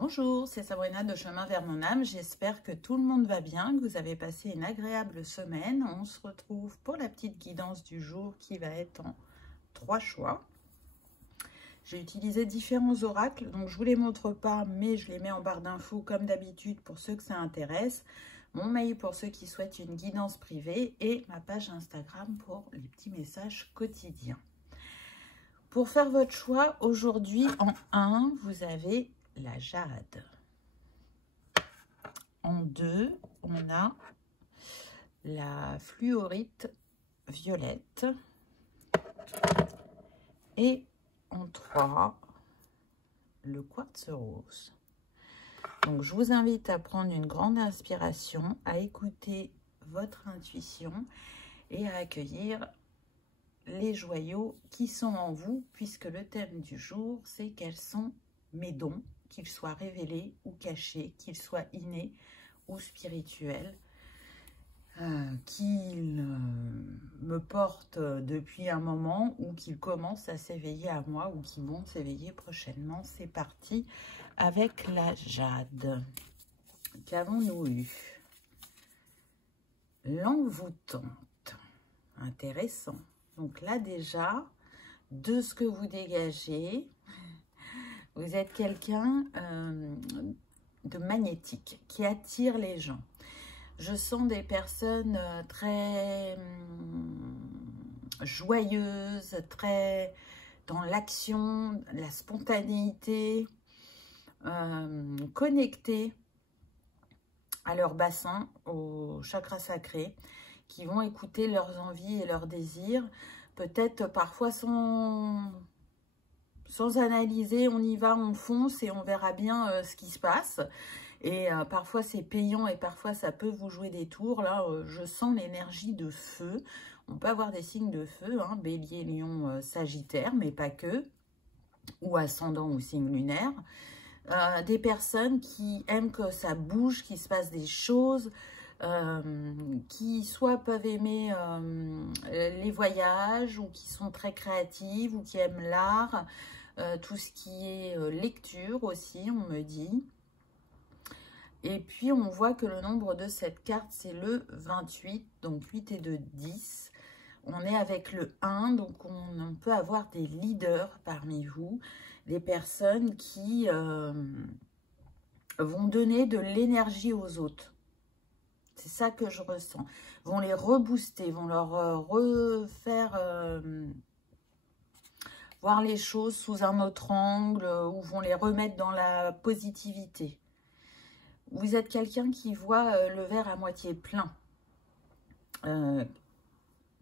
Bonjour, c'est Sabrina de Chemin vers mon âme. J'espère que tout le monde va bien, que vous avez passé une agréable semaine. On se retrouve pour la petite guidance du jour qui va être en 3 choix. J'ai utilisé différents oracles, donc je ne vous les montre pas, mais je les mets en barre d'infos comme d'habitude pour ceux que ça intéresse. Mon mail pour ceux qui souhaitent une guidance privée et ma page Instagram pour les petits messages quotidiens. Pour faire votre choix, aujourd'hui en 1, vous avez la jade. En 2, on a la fluorite violette. Et en 3, le quartz rose. Donc, je vous invite à prendre une grande inspiration, à écouter votre intuition et à accueillir les joyaux qui sont en vous, puisque le thème du jour, c'est quels sont mes dons, qu'ils soient révélés ou cachés, qu'ils soient innés ou spirituels, qu'ils me portent depuis un moment ou qu'ils commencent à s'éveiller à moi ou qui vont s'éveiller prochainement. C'est parti avec la jade. Qu'avons-nous eu? L'envoûtante. Intéressant. Donc là déjà, de ce que vous dégagez, vous êtes quelqu'un de magnétique qui attire les gens. Je sens des personnes très joyeuses, très dans l'action, la spontanéité, connectées à leur bassin, au chakra sacré, qui vont écouter leurs envies et leurs désirs, peut-être parfois sans analyser, on y va, on fonce et on verra bien ce qui se passe. Et parfois c'est payant et parfois ça peut vous jouer des tours. Là, je sens l'énergie de feu. On peut avoir des signes de feu, hein, bélier, lion, sagittaire, mais pas que, ou ascendant ou signe lunaire. Des personnes qui aiment que ça bouge, qu'il se passe des choses, qui soit peuvent aimer les voyages, ou qui sont très créatives, ou qui aiment l'art, tout ce qui est lecture aussi, on me dit. Et puis, on voit que le nombre de cette carte, c'est le 28, donc 8 et 2, 10. On est avec le 1, donc on peut avoir des leaders parmi vous, des personnes qui vont donner de l'énergie aux autres. C'est ça que je ressens. Vont les rebooster, vont leur refaire voir les choses sous un autre angle, ou vont les remettre dans la positivité. Vous êtes quelqu'un qui voit le verre à moitié plein,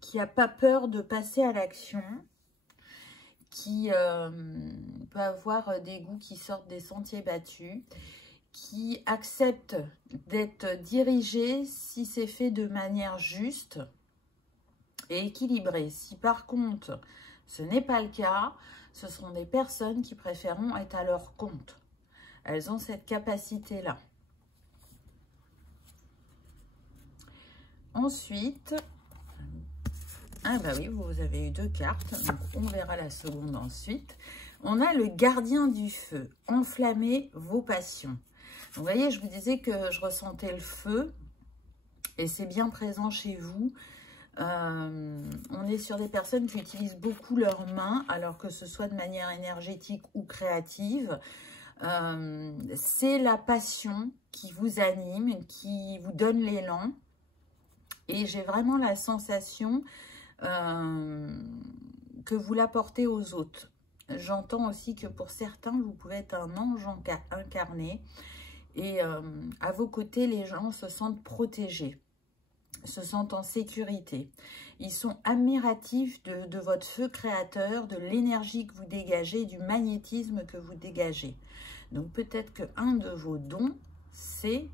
qui n'a pas peur de passer à l'action, qui peut avoir des goûts qui sortent des sentiers battus, qui accepte d'être dirigé si c'est fait de manière juste et équilibrée. Si par contre ce n'est pas le cas, ce seront des personnes qui préféreront être à leur compte. Elles ont cette capacité-là. Ensuite, ah bah oui, vous avez eu 2 cartes, donc on verra la seconde ensuite. On a le gardien du feu, enflammer vos passions. Donc, vous voyez, je vous disais que je ressentais le feu, et c'est bien présent chez vous. On est sur des personnes qui utilisent beaucoup leurs mains, alors que ce soit de manière énergétique ou créative. C'est la passion qui vous anime, qui vous donne l'élan. Et j'ai vraiment la sensation que vous l'apportez aux autres. J'entends aussi que pour certains, vous pouvez être un ange incarné. Et à vos côtés, les gens se sentent protégés, se sentent en sécurité. Ils sont admiratifs de votre feu créateur, de l'énergie que vous dégagez, du magnétisme que vous dégagez. Donc peut-être qu'un de vos dons, c'est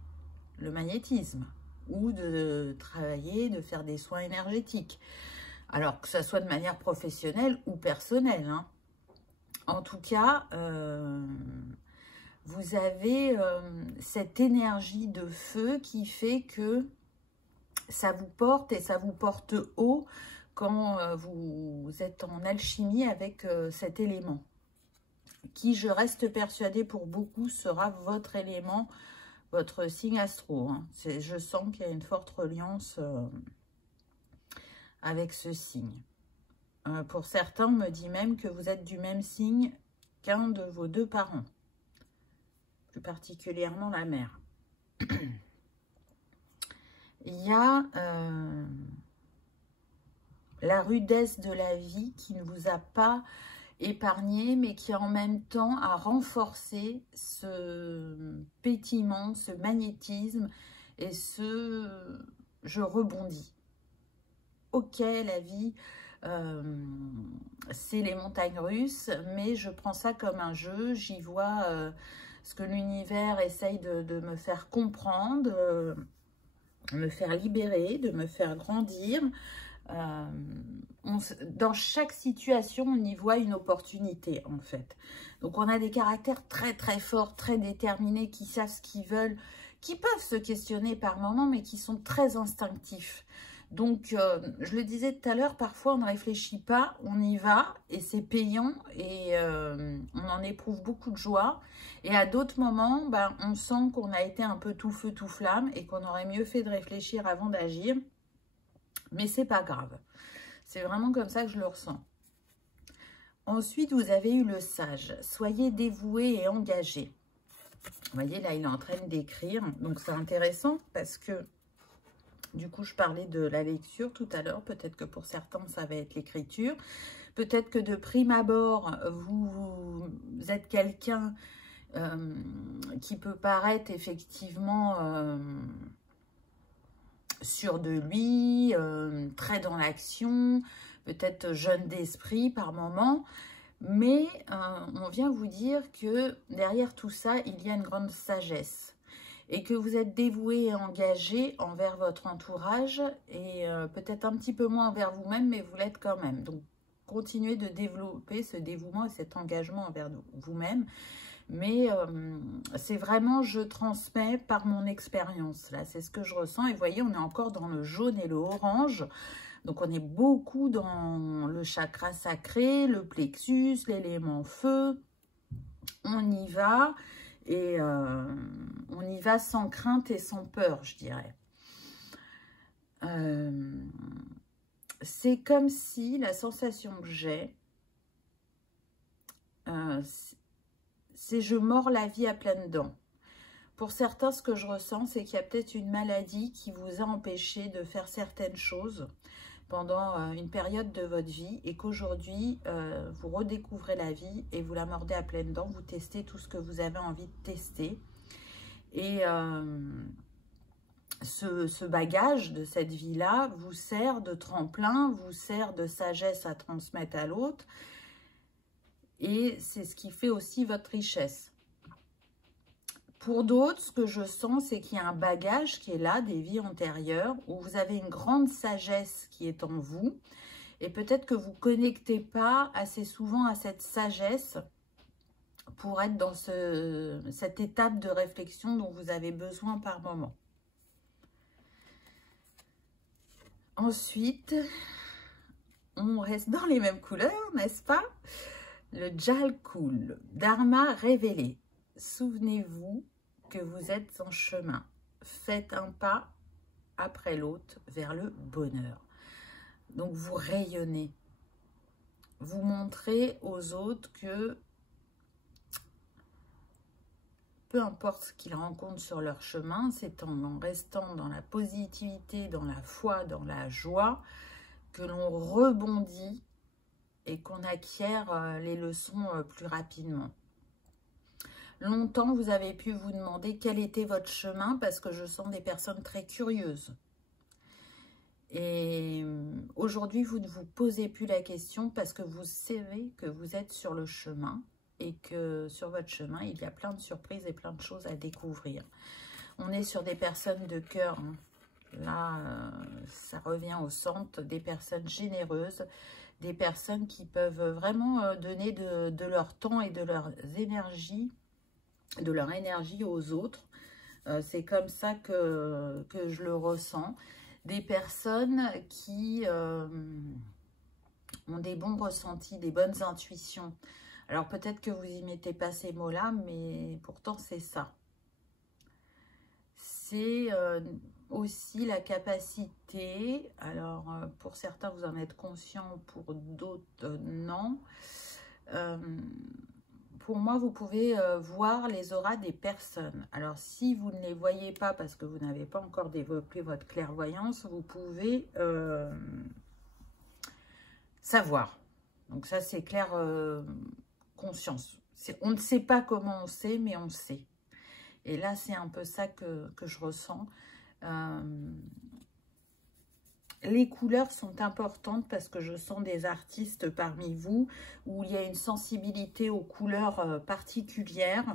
le magnétisme, ou de travailler, de faire des soins énergétiques. Alors que ça soit de manière professionnelle ou personnelle, hein. En tout cas, vous avez cette énergie de feu qui fait que ça vous porte, et ça vous porte haut quand vous êtes en alchimie avec cet élément. qui, je reste persuadée pour beaucoup, sera votre élément, votre signe astro. Hein. Je sens qu'il y a une forte reliance avec ce signe. Pour certains, on me dit même que vous êtes du même signe qu'un de vos deux parents, plus particulièrement la mère. Il y a la rudesse de la vie qui ne vous a pas épargné, mais qui en même temps a renforcé ce pétillement, ce magnétisme et ce « je rebondis ». Ok, la vie, c'est les montagnes russes, mais je prends ça comme un jeu. J'y vois ce que l'univers essaye de me faire comprendre, me faire libérer, de me faire grandir. Dans chaque situation, on y voit une opportunité, en fait. Donc, on a des caractères très, très forts, très déterminés, qui savent ce qu'ils veulent, qui peuvent se questionner par moments, mais qui sont très instinctifs. Donc, je le disais tout à l'heure, parfois, on ne réfléchit pas, on y va, et c'est payant, et on en éprouve beaucoup de joie. Et à d'autres moments, ben, on sent qu'on a été un peu tout feu, tout flamme, et qu'on aurait mieux fait de réfléchir avant d'agir. Mais c'est pas grave. C'est vraiment comme ça que je le ressens. Ensuite, vous avez eu le sage. Soyez dévoué et engagé. Vous voyez, là, il est en train d'écrire. Donc, c'est intéressant parce que, du coup, je parlais de la lecture tout à l'heure. Peut-être que pour certains, ça va être l'écriture. Peut-être que de prime abord, vous êtes quelqu'un qui peut paraître effectivement... sûr de lui, très dans l'action, peut-être jeune d'esprit par moment, mais on vient vous dire que derrière tout ça, il y a une grande sagesse et que vous êtes dévoué et engagé envers votre entourage et peut-être un petit peu moins envers vous-même, mais vous l'êtes quand même. Donc, continuez de développer ce dévouement et cet engagement envers vous-même. Mais c'est vraiment, je transmets par mon expérience. Là, c'est ce que je ressens. Et vous voyez, on est encore dans le jaune et le orange. Donc, on est beaucoup dans le chakra sacré, le plexus, l'élément feu. On y va. Et on y va sans crainte et sans peur, je dirais. C'est comme si la sensation que j'ai... c'est je mords la vie à pleines dents. Pour certains, ce que je ressens, c'est qu'il y a peut-être une maladie qui vous a empêché de faire certaines choses pendant une période de votre vie et qu'aujourd'hui, vous redécouvrez la vie et vous la mordez à pleines dents, vous testez tout ce que vous avez envie de tester. Et ce bagage de cette vie-là vous sert de tremplin, vous sert de sagesse à transmettre à l'autre. Et c'est ce qui fait aussi votre richesse. Pour d'autres, ce que je sens, c'est qu'il y a un bagage qui est là, des vies antérieures, où vous avez une grande sagesse qui est en vous. Et peut-être que vous ne connectez pas assez souvent à cette sagesse pour être dans cette étape de réflexion dont vous avez besoin par moment. Ensuite, on reste dans les mêmes couleurs, n'est-ce pas ? Le Jalkul, Dharma révélé. Souvenez-vous que vous êtes en chemin. Faites un pas après l'autre vers le bonheur. Donc, vous rayonnez. Vous montrez aux autres que peu importe ce qu'ils rencontrent sur leur chemin, c'est en restant dans la positivité, dans la foi, dans la joie, que l'on rebondit et qu'on acquiert les leçons plus rapidement. Longtemps, vous avez pu vous demander quel était votre chemin parce que je sens des personnes très curieuses. Et aujourd'hui, vous ne vous posez plus la question parce que vous savez que vous êtes sur le chemin et que sur votre chemin, il y a plein de surprises et plein de choses à découvrir. On est sur des personnes de cœur. Hein. Là, ça revient au centre, des personnes généreuses, des personnes qui peuvent vraiment donner de leur temps et de leur énergie aux autres. C'est comme ça que je le ressens. Des personnes qui ont des bons ressentis, des bonnes intuitions. Alors peut-être que vous y mettez pas ces mots-là, mais pourtant c'est ça. C'est aussi la capacité, alors pour certains vous en êtes conscient, pour d'autres non. Pour moi, vous pouvez voir les auras des personnes. Alors, si vous ne les voyez pas parce que vous n'avez pas encore développé votre clairvoyance, vous pouvez savoir. Donc ça, c'est clair, conscience. On ne sait pas comment on sait, mais on sait. Et là, c'est un peu ça que je ressens. Les couleurs sont importantes parce que je sens des artistes parmi vous où il y a une sensibilité aux couleurs particulières.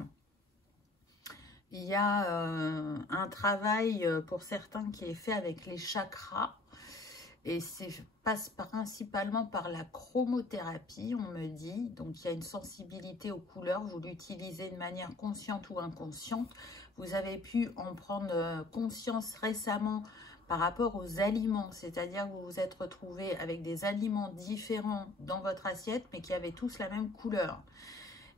Il y a un travail pour certains qui est fait avec les chakras et passe principalement par la chromothérapie, on me dit. Donc il y a une sensibilité aux couleurs, vous l'utilisez de manière consciente ou inconsciente. Vous avez pu en prendre conscience récemment par rapport aux aliments, c'est-à-dire que vous vous êtes retrouvé avec des aliments différents dans votre assiette, mais qui avaient tous la même couleur.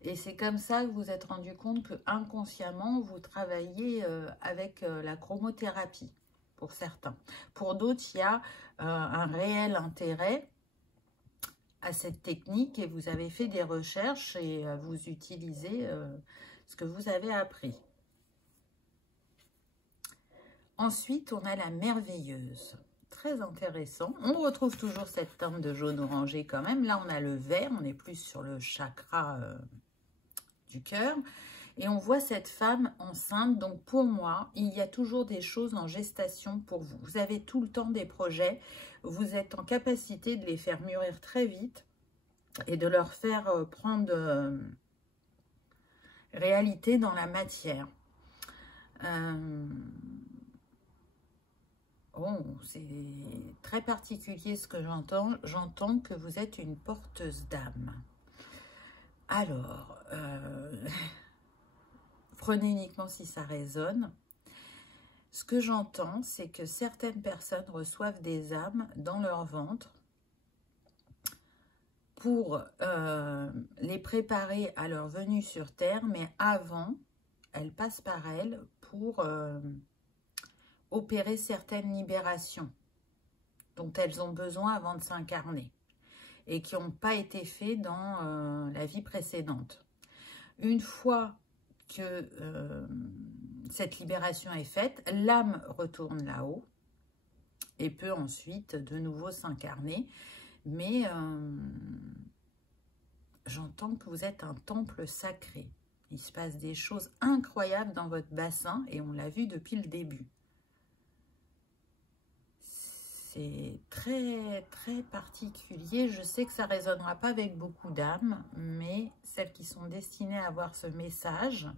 Et c'est comme ça que vous vous êtes rendu compte que inconsciemment, vous travaillez avec la chromothérapie, pour certains. Pour d'autres, il y a un réel intérêt à cette technique et vous avez fait des recherches et vous utilisez ce que vous avez appris. Ensuite, on a la merveilleuse. Très intéressant. On retrouve toujours cette teinte de jaune orangé quand même. Là, on a le vert. On est plus sur le chakra du cœur. Et on voit cette femme enceinte. Donc, pour moi, il y a toujours des choses en gestation pour vous. Vous avez tout le temps des projets. Vous êtes en capacité de les faire mûrir très vite et de leur faire prendre réalité dans la matière. Oh, c'est très particulier ce que j'entends. J'entends que vous êtes une porteuse d'âme. Alors, prenez uniquement si ça résonne. Ce que j'entends, c'est que certaines personnes reçoivent des âmes dans leur ventre pour les préparer à leur venue sur Terre, mais avant, elles passent par elles pour opérer certaines libérations dont elles ont besoin avant de s'incarner et qui n'ont pas été faits dans la vie précédente. Une fois que cette libération est faite, l'âme retourne là-haut et peut ensuite de nouveau s'incarner. Mais j'entends que vous êtes un temple sacré. Il se passe des choses incroyables dans votre bassin et on l'a vu depuis le début. C'est très, très particulier. Je sais que ça ne résonnera pas avec beaucoup d'âmes, mais celles qui sont destinées à avoir ce message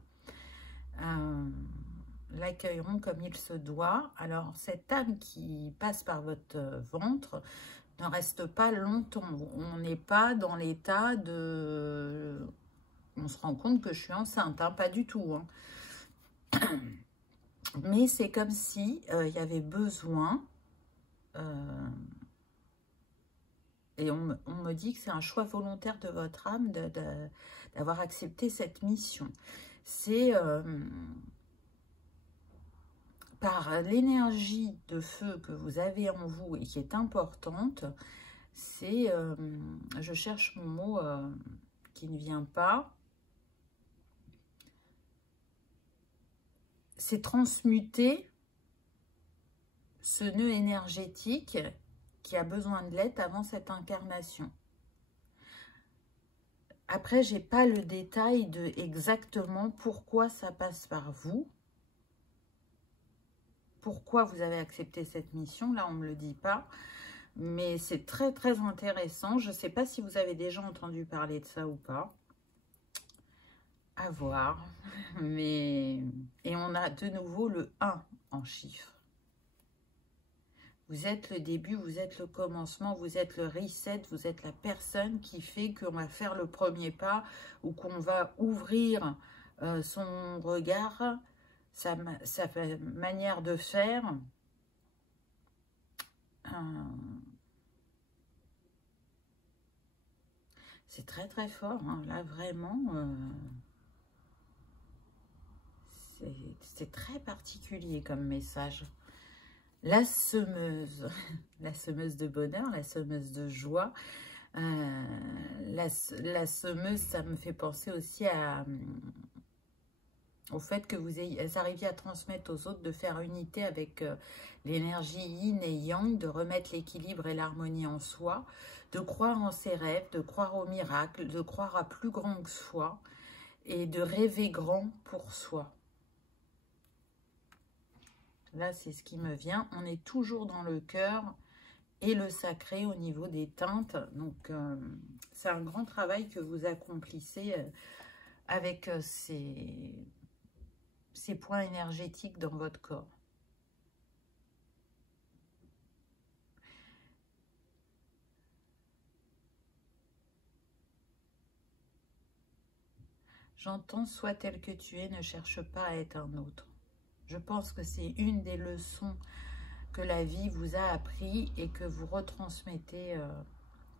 l'accueilleront comme il se doit. Alors, cette âme qui passe par votre ventre ne reste pas longtemps. On n'est pas dans l'état de... On se rend compte que je suis enceinte, hein, pas du tout. Hein. Mais c'est comme si il y avait besoin... et on me dit que c'est un choix volontaire de votre âme d'avoir accepté cette mission. C'est par l'énergie de feu que vous avez en vous et qui est importante, c'est, je cherche mon mot qui ne vient pas, c'est transmuter ce nœud énergétique qui a besoin de l'aide avant cette incarnation. Après, je n'ai pas le détail de exactement pourquoi ça passe par vous. Pourquoi vous avez accepté cette mission, là on ne me le dit pas. Mais c'est très très intéressant. Je ne sais pas si vous avez déjà entendu parler de ça ou pas. À voir. Mais... Et on a de nouveau le 1 en chiffres. Vous êtes le début, vous êtes le commencement, vous êtes le reset, vous êtes la personne qui fait qu'on va faire le premier pas ou qu'on va ouvrir son regard, sa manière de faire. C'est très très fort, hein. Là vraiment, c'est très particulier comme message. La semeuse, la semeuse de bonheur, la semeuse de joie. La semeuse, ça me fait penser aussi au fait que vous arriviez à transmettre aux autres, de faire unité avec l'énergie yin et yang, de remettre l'équilibre et l'harmonie en soi, de croire en ses rêves, de croire au miracle, de croire à plus grand que soi et de rêver grand pour soi. Là, c'est ce qui me vient. On est toujours dans le cœur et le sacré au niveau des teintes. Donc, c'est un grand travail que vous accomplissez avec ces points énergétiques dans votre corps. J'entends, sois tel que tu es, ne cherche pas à être un autre. Je pense que c'est une des leçons que la vie vous a appris et que vous retransmettez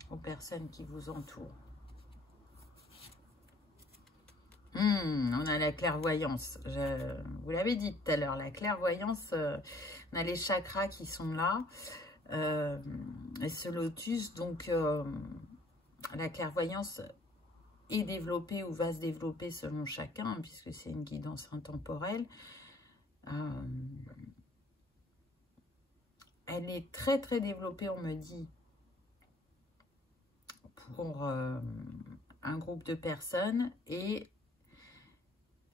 aux personnes qui vous entourent. On a la clairvoyance. Vous l'avez dit tout à l'heure, la clairvoyance, on a les chakras qui sont là. Et ce lotus, donc la clairvoyance est développée ou va se développer selon chacun, puisque c'est une guidance intemporelle. Elle est très très développée, on me dit, pour un groupe de personnes, et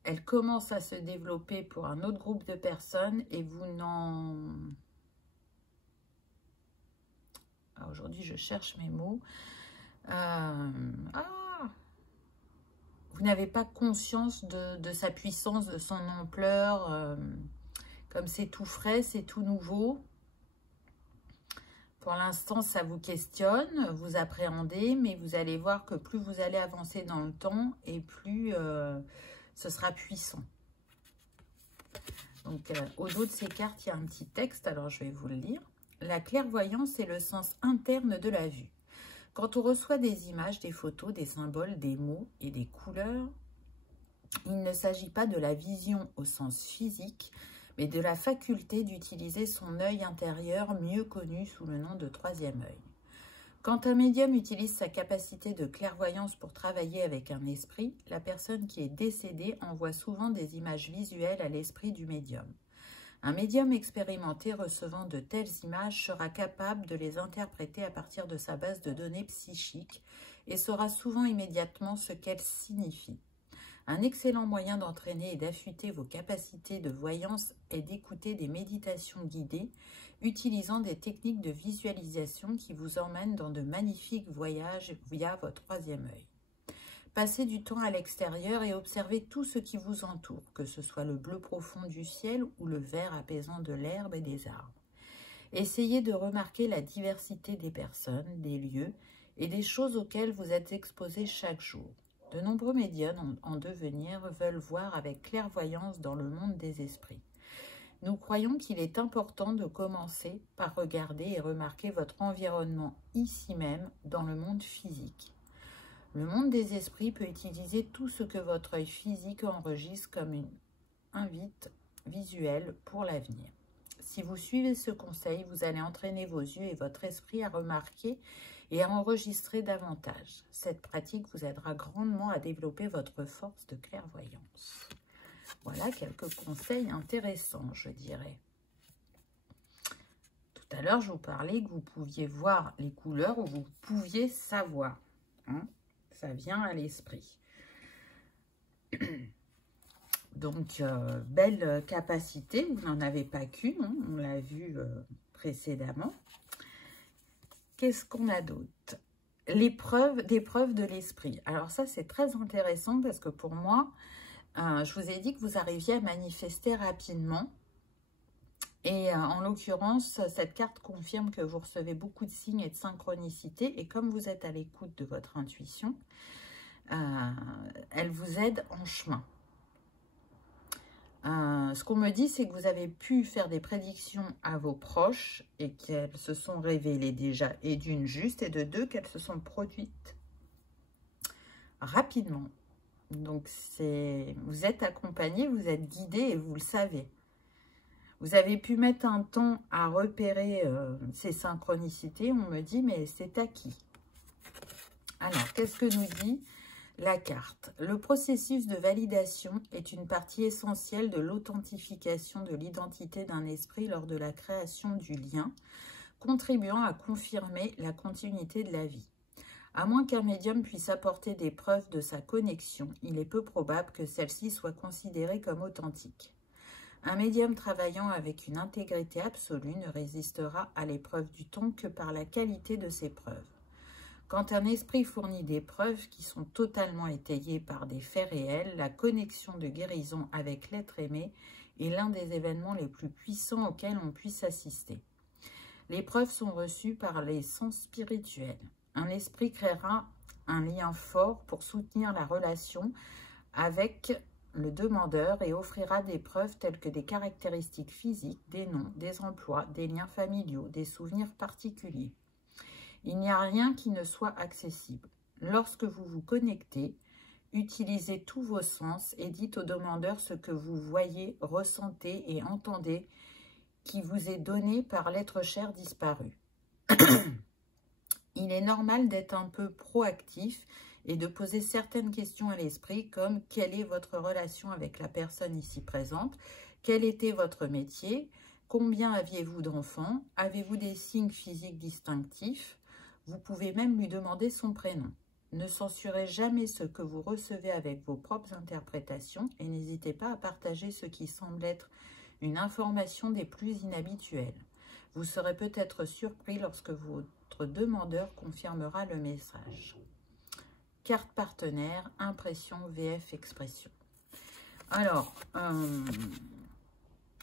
elle commence à se développer pour un autre groupe de personnes, et vous n'en... Aujourd'hui, je cherche mes mots. Vous n'avez pas conscience de sa puissance, de son ampleur. Comme c'est tout frais, c'est tout nouveau. Pour l'instant, ça vous questionne, vous appréhendez, mais vous allez voir que plus vous allez avancer dans le temps et plus ce sera puissant. Donc, au dos de ces cartes, il y a un petit texte, alors je vais vous le lire. La clairvoyance est le sens interne de la vue. Quand on reçoit des images, des photos, des symboles, des mots et des couleurs, il ne s'agit pas de la vision au sens physique, mais de la faculté d'utiliser son œil intérieur, mieux connu sous le nom de troisième œil. Quand un médium utilise sa capacité de clairvoyance pour travailler avec un esprit, la personne qui est décédée envoie souvent des images visuelles à l'esprit du médium. Un médium expérimenté recevant de telles images sera capable de les interpréter à partir de sa base de données psychiques et saura souvent immédiatement ce qu'elles signifient. Un excellent moyen d'entraîner et d'affûter vos capacités de voyance est d'écouter des méditations guidées utilisant des techniques de visualisation qui vous emmènent dans de magnifiques voyages via votre troisième œil. Passez du temps à l'extérieur et observez tout ce qui vous entoure, que ce soit le bleu profond du ciel ou le vert apaisant de l'herbe et des arbres. Essayez de remarquer la diversité des personnes, des lieux et des choses auxquelles vous êtes exposés chaque jour. De nombreux médiums en devenir veulent voir avec clairvoyance dans le monde des esprits. Nous croyons qu'il est important de commencer par regarder et remarquer votre environnement ici même, dans le monde physique. Le monde des esprits peut utiliser tout ce que votre œil physique enregistre comme une invite visuelle pour l'avenir. Si vous suivez ce conseil, vous allez entraîner vos yeux et votre esprit à remarquer et à enregistrer davantage. Cette pratique vous aidera grandement à développer votre force de clairvoyance. Voilà quelques conseils intéressants, je dirais. Tout à l'heure, je vous parlais que vous pouviez voir les couleurs ou vous pouviez savoir. Ça vient à l'esprit. Donc, belle capacité. Vous n'en avez pas qu'une, hein, on l'a vu précédemment. Qu'est-ce qu'on a d'autre? Des preuves de l'esprit. Alors ça, c'est très intéressant parce que pour moi, je vous ai dit que vous arriviez à manifester rapidement. Et en l'occurrence, cette carte confirme que vous recevez beaucoup de signes et de synchronicité. Et comme vous êtes à l'écoute de votre intuition, elle vous aide en chemin. Ce qu'on me dit, c'est que vous avez pu faire des prédictions à vos proches et qu'elles se sont révélées déjà, et d'une juste, et de deux, qu'elles se sont produites. rapidement. Donc, vous êtes accompagné, vous êtes guidé et vous le savez. Vous avez pu mettre un temps à repérer ces synchronicités. On me dit, mais c'est acquis. Alors, qu'est-ce que nous dit la carte? Le processus de validation est une partie essentielle de l'authentification de l'identité d'un esprit lors de la création du lien, contribuant à confirmer la continuité de la vie. À moins qu'un médium puisse apporter des preuves de sa connexion, il est peu probable que celle-ci soit considérée comme authentique. Un médium travaillant avec une intégrité absolue ne résistera à l'épreuve du temps que par la qualité de ses preuves. Quand un esprit fournit des preuves qui sont totalement étayées par des faits réels, la connexion de guérison avec l'être aimé est l'un des événements les plus puissants auxquels on puisse assister. Les preuves sont reçues par les sens spirituels. Un esprit créera un lien fort pour soutenir la relation avec le demandeur et offrira des preuves telles que des caractéristiques physiques, des noms, des emplois, des liens familiaux, des souvenirs particuliers. Il n'y a rien qui ne soit accessible. Lorsque vous vous connectez, utilisez tous vos sens et dites au demandeur ce que vous voyez, ressentez et entendez qui vous est donné par l'être cher disparu. Il est normal d'être un peu proactif et de poser certaines questions à l'esprit comme quelle est votre relation avec la personne ici présente, quel était votre métier, combien aviez-vous d'enfants, avez-vous des signes physiques distinctifs. Vous pouvez même lui demander son prénom. Ne censurez jamais ce que vous recevez avec vos propres interprétations et n'hésitez pas à partager ce qui semble être une information des plus inhabituelles. Vous serez peut-être surpris lorsque votre demandeur confirmera le message. Carte partenaire, impression, VF, expression. Alors,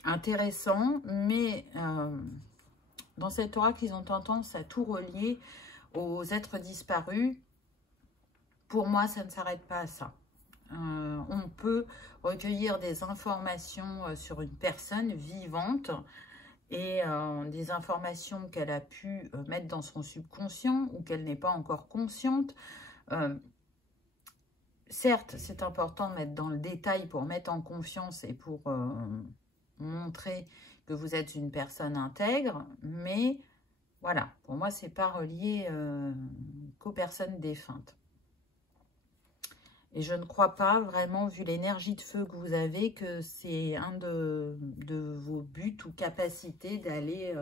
intéressant, mais dans cet oracle, ils ont tendance à tout relier aux êtres disparus. Pour moi, ça ne s'arrête pas à ça. On peut recueillir des informations sur une personne vivante et des informations qu'elle a pu mettre dans son subconscient ou qu'elle n'est pas encore consciente. Certes, c'est important de mettre dans le détail pour mettre en confiance et pour montrer que vous êtes une personne intègre, mais voilà, pour moi, c'est pas relié qu'aux personnes défuntes. Et je ne crois pas vraiment, vu l'énergie de feu que vous avez, que c'est un de vos buts ou capacités d'aller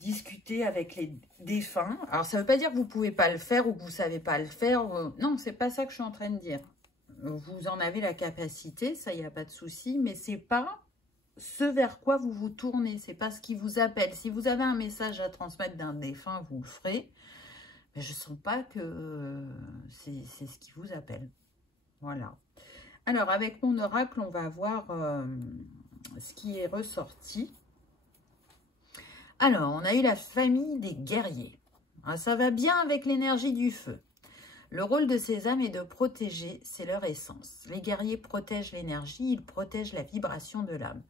discuter avec les défunts. Alors, ça ne veut pas dire que vous ne pouvez pas le faire ou que vous ne savez pas le faire. Non, c'est pas ça que je suis en train de dire. Vous en avez la capacité, ça, il n'y a pas de souci, mais c'est pas ce vers quoi vous vous tournez, c'est pas ce qui vous appelle. Si vous avez un message à transmettre d'un défunt, vous le ferez. Mais je ne sens pas que c'est ce qui vous appelle. Voilà. Alors, avec mon oracle, on va voir ce qui est ressorti. Alors, on a eu la famille des guerriers. Alors, ça va bien avec l'énergie du feu. Le rôle de ces âmes est de protéger, c'est leur essence. Les guerriers protègent l'énergie, ils protègent la vibration de l'âme.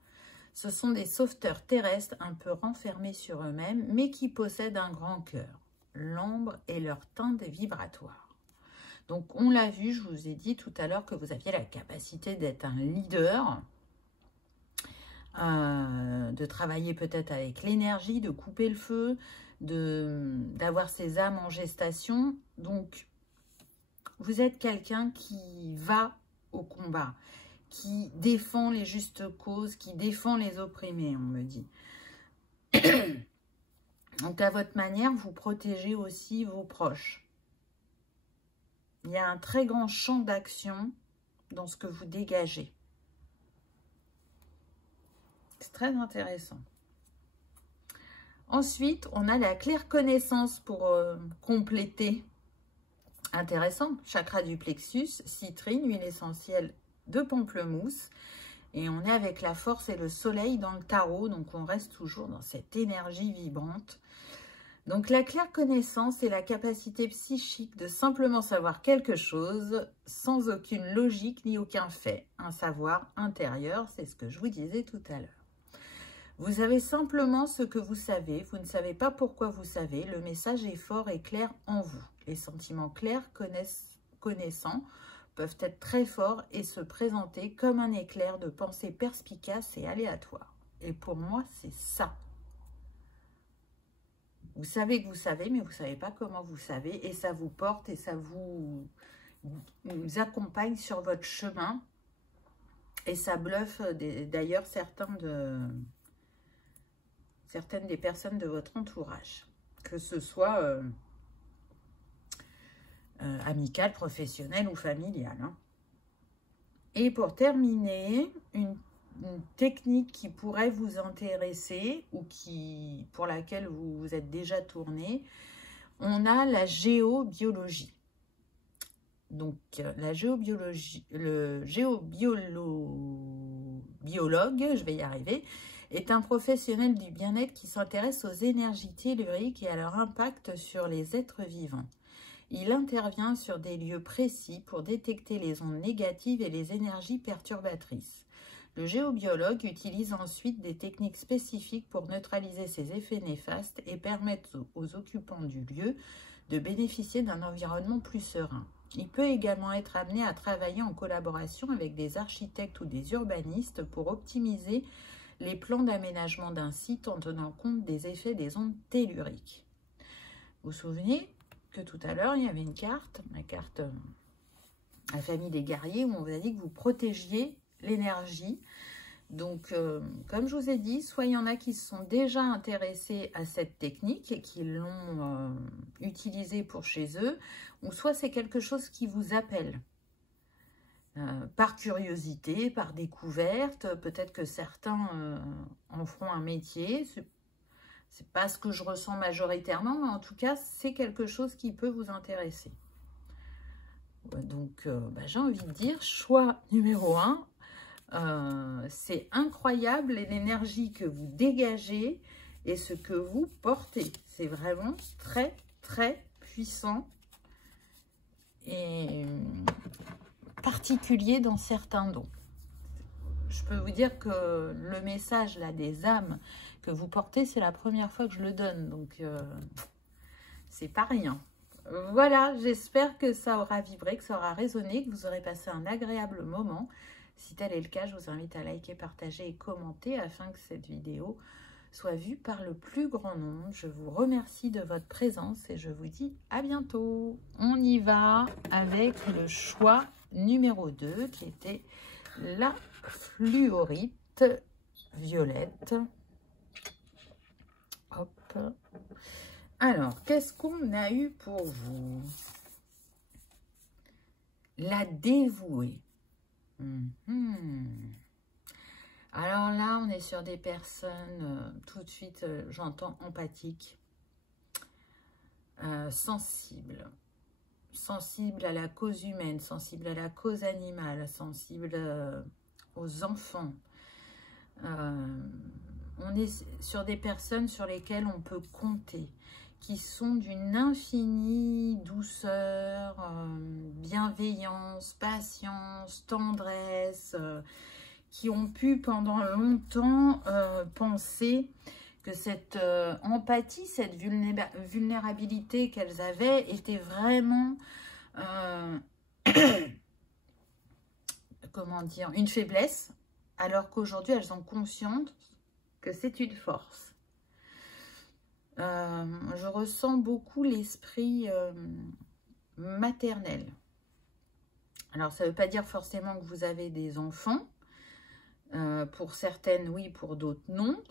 Ce sont des sauveteurs terrestres un peu renfermés sur eux-mêmes, mais qui possèdent un grand cœur. L'ombre est leur teinte vibratoire. Donc, on l'a vu, je vous ai dit tout à l'heure que vous aviez la capacité d'être un leader, de travailler peut-être avec l'énergie, de couper le feu, d'avoir ces âmes en gestation. Donc, vous êtes quelqu'un qui va au combat, qui défend les justes causes, qui défend les opprimés, on me dit. Donc, à votre manière, vous protégez aussi vos proches. Il y a un très grand champ d'action dans ce que vous dégagez. C'est très intéressant. Ensuite, on a la claire connaissance pour compléter. Intéressant. Chakra du plexus, citrine, huile essentielle de pamplemousse. Et on est avec la force et le soleil dans le tarot. Donc, on reste toujours dans cette énergie vibrante. Donc, la claire connaissance est la capacité psychique de simplement savoir quelque chose sans aucune logique ni aucun fait. Un savoir intérieur, c'est ce que je vous disais tout à l'heure. Vous savez simplement ce que vous savez. Vous ne savez pas pourquoi vous savez. Le message est fort et clair en vous. Les sentiments clairs connaissants peuvent être très forts et se présenter comme un éclair de pensée perspicace et aléatoire. Et pour moi, c'est ça. Vous savez que vous savez, mais vous ne savez pas comment vous savez. Et ça vous porte et ça vous accompagne sur votre chemin. Et ça bluffe d'ailleurs certaines des personnes de votre entourage. Que ce soit amical, professionnel ou familial. Hein. Et pour terminer, une technique qui pourrait vous intéresser ou pour laquelle vous vous êtes déjà tourné, on a la géobiologie. Donc, la géobiologie, le géobiologue, je vais y arriver, est un professionnel du bien-être qui s'intéresse aux énergies telluriques et à leur impact sur les êtres vivants. Il intervient sur des lieux précis pour détecter les ondes négatives et les énergies perturbatrices. Le géobiologue utilise ensuite des techniques spécifiques pour neutraliser ces effets néfastes et permettre aux occupants du lieu de bénéficier d'un environnement plus serein. Il peut également être amené à travailler en collaboration avec des architectes ou des urbanistes pour optimiser les plans d'aménagement d'un site en tenant compte des effets des ondes telluriques. Vous vous souvenez que tout à l'heure, il y avait une carte, la carte La famille des guerriers, où on vous a dit que vous protégiez l'énergie. Donc, comme je vous ai dit, soit il y en a qui se sont déjà intéressés à cette technique et qui l'ont utilisée pour chez eux, ou soit c'est quelque chose qui vous appelle. Par curiosité, par découverte, peut-être que certains en feront un métier. C'est pas ce que je ressens majoritairement, mais en tout cas, c'est quelque chose qui peut vous intéresser. Donc, j'ai envie de dire, choix numéro 1, c'est incroyable l'énergie que vous dégagez et ce que vous portez. C'est vraiment très, très puissant et particulier dans certains dons. Je peux vous dire que le message là des âmes que vous portez, c'est la première fois que je le donne, donc c'est pas rien. Voilà, j'espère que ça aura vibré, que ça aura résonné, que vous aurez passé un agréable moment. Si tel est le cas, je vous invite à liker, partager et commenter afin que cette vidéo soit vue par le plus grand nombre. Je vous remercie de votre présence et je vous dis à bientôt. On y va avec le choix numéro 2 qui était la fluorite violette. Hop. Alors, qu'est-ce qu'on a eu pour vous? La dévouée. Alors là, on est sur des personnes, tout de suite, j'entends empathiques, sensibles. Sensibles à la cause humaine, sensibles à la cause animale, sensibles aux enfants. On est sur des personnes sur lesquelles on peut compter, qui sont d'une infinie douceur, bienveillance, patience, tendresse, qui ont pu pendant longtemps penser que cette empathie, cette vulnérabilité qu'elles avaient était vraiment, comment dire, une faiblesse, alors qu'aujourd'hui elles ont conscience que c'est une force. Je ressens beaucoup l'esprit maternel. Alors, ça ne veut pas dire forcément que vous avez des enfants. Pour certaines, oui, pour d'autres, non.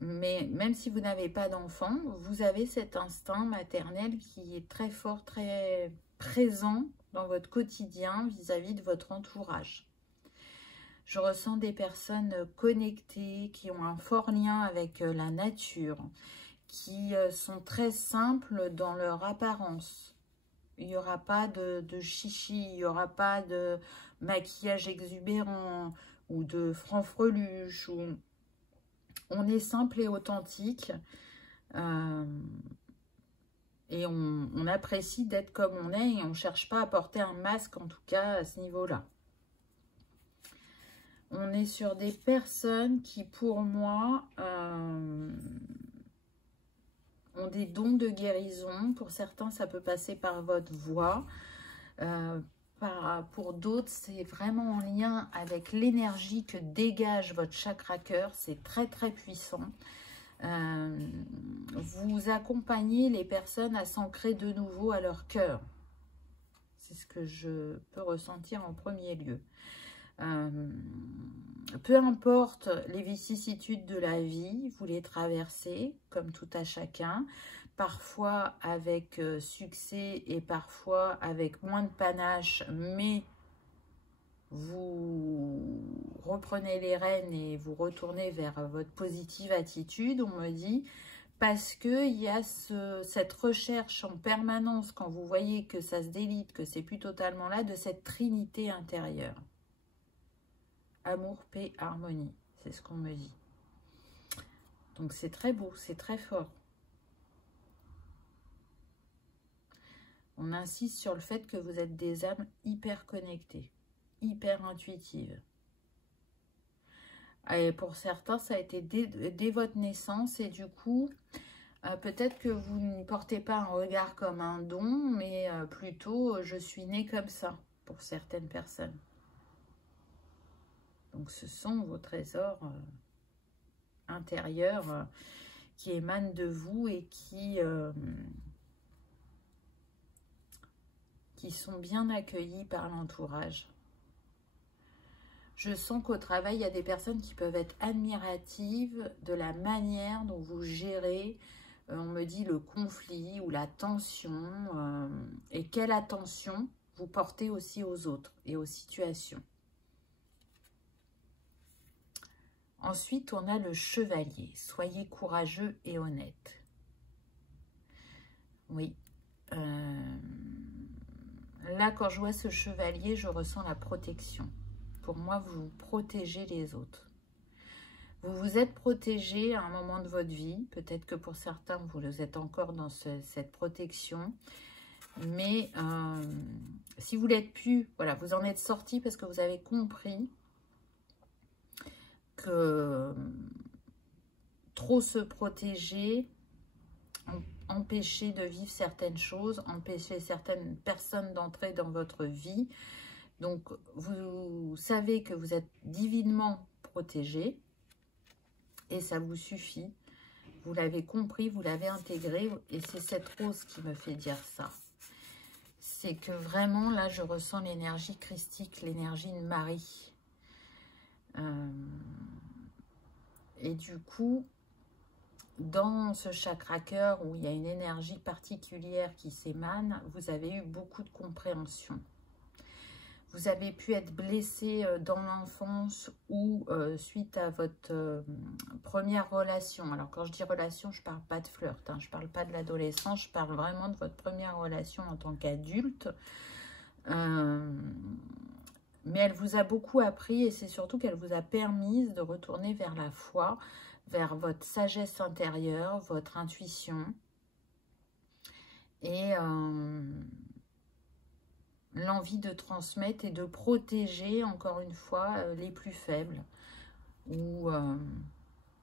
Mais même si vous n'avez pas d'enfants, vous avez cet instinct maternel qui est très fort, très présent dans votre quotidien vis-à-vis de votre entourage. Je ressens des personnes connectées, qui ont un fort lien avec la nature, qui sont très simples dans leur apparence. Il n'y aura pas de chichi, il n'y aura pas de maquillage exubérant ou de franfreluche. On est simple et authentique et on apprécie d'être comme on est et on ne cherche pas à porter un masque, en tout cas à ce niveau-là. On est sur des personnes qui, pour moi, ont des dons de guérison. Pour certains, ça peut passer par votre voix. pour d'autres, c'est vraiment en lien avec l'énergie que dégage votre chakra cœur. C'est très très puissant. Vous accompagnez les personnes à s'ancrer de nouveau à leur cœur. C'est ce que je peux ressentir en premier lieu. Peu importe les vicissitudes de la vie, vous les traversez comme tout à chacun, parfois avec succès et parfois avec moins de panache, mais vous reprenez les rênes et vous retournez vers votre positive attitude, on me dit, parce qu'il y a cette recherche en permanence, quand vous voyez que ça se délite, que c'est plus totalement là, de cette trinité intérieure. Amour, paix, harmonie, c'est ce qu'on me dit. Donc c'est très beau, c'est très fort. On insiste sur le fait que vous êtes des âmes hyper connectées, hyper intuitives. Et pour certains, ça a été dès votre naissance et du coup, peut-être que vous ne portez pas un regard comme un don, mais plutôt je suis née comme ça pour certaines personnes. Donc ce sont vos trésors intérieurs qui émanent de vous et qui sont bien accueillis par l'entourage. Je sens qu'au travail, il y a des personnes qui peuvent être admiratives de la manière dont vous gérez, on me dit, le conflit ou la tension, et quelle attention vous portez aussi aux autres et aux situations. Ensuite, on a le chevalier. Soyez courageux et honnête. Oui. Là, quand je vois ce chevalier, je ressens la protection. Pour moi, vous protégez les autres. Vous vous êtes protégé à un moment de votre vie. Peut-être que pour certains, vous êtes encore dans cette protection. Mais si vous l'êtes plus, voilà, vous en êtes sorti parce que vous avez compris que trop se protéger, empêcher de vivre certaines choses, empêcher certaines personnes d'entrer dans votre vie. Donc, vous savez que vous êtes divinement protégé et ça vous suffit. Vous l'avez compris, vous l'avez intégré et c'est cette rose qui me fait dire ça. C'est que vraiment, là, je ressens l'énergie christique, l'énergie de Marie. Et du coup, dans ce chakra cœur où il y a une énergie particulière qui s'émane, vous avez eu beaucoup de compréhension. Vous avez pu être blessé dans l'enfance ou suite à votre première relation. Alors, quand je dis relation, je ne parle pas de flirt, hein, je ne parle pas de l'adolescence, je parle vraiment de votre première relation en tant qu'adulte. Mais elle vous a beaucoup appris et c'est surtout qu'elle vous a permis de retourner vers la foi, vers votre sagesse intérieure, votre intuition. Et l'envie de transmettre et de protéger, encore une fois, les plus faibles. Ou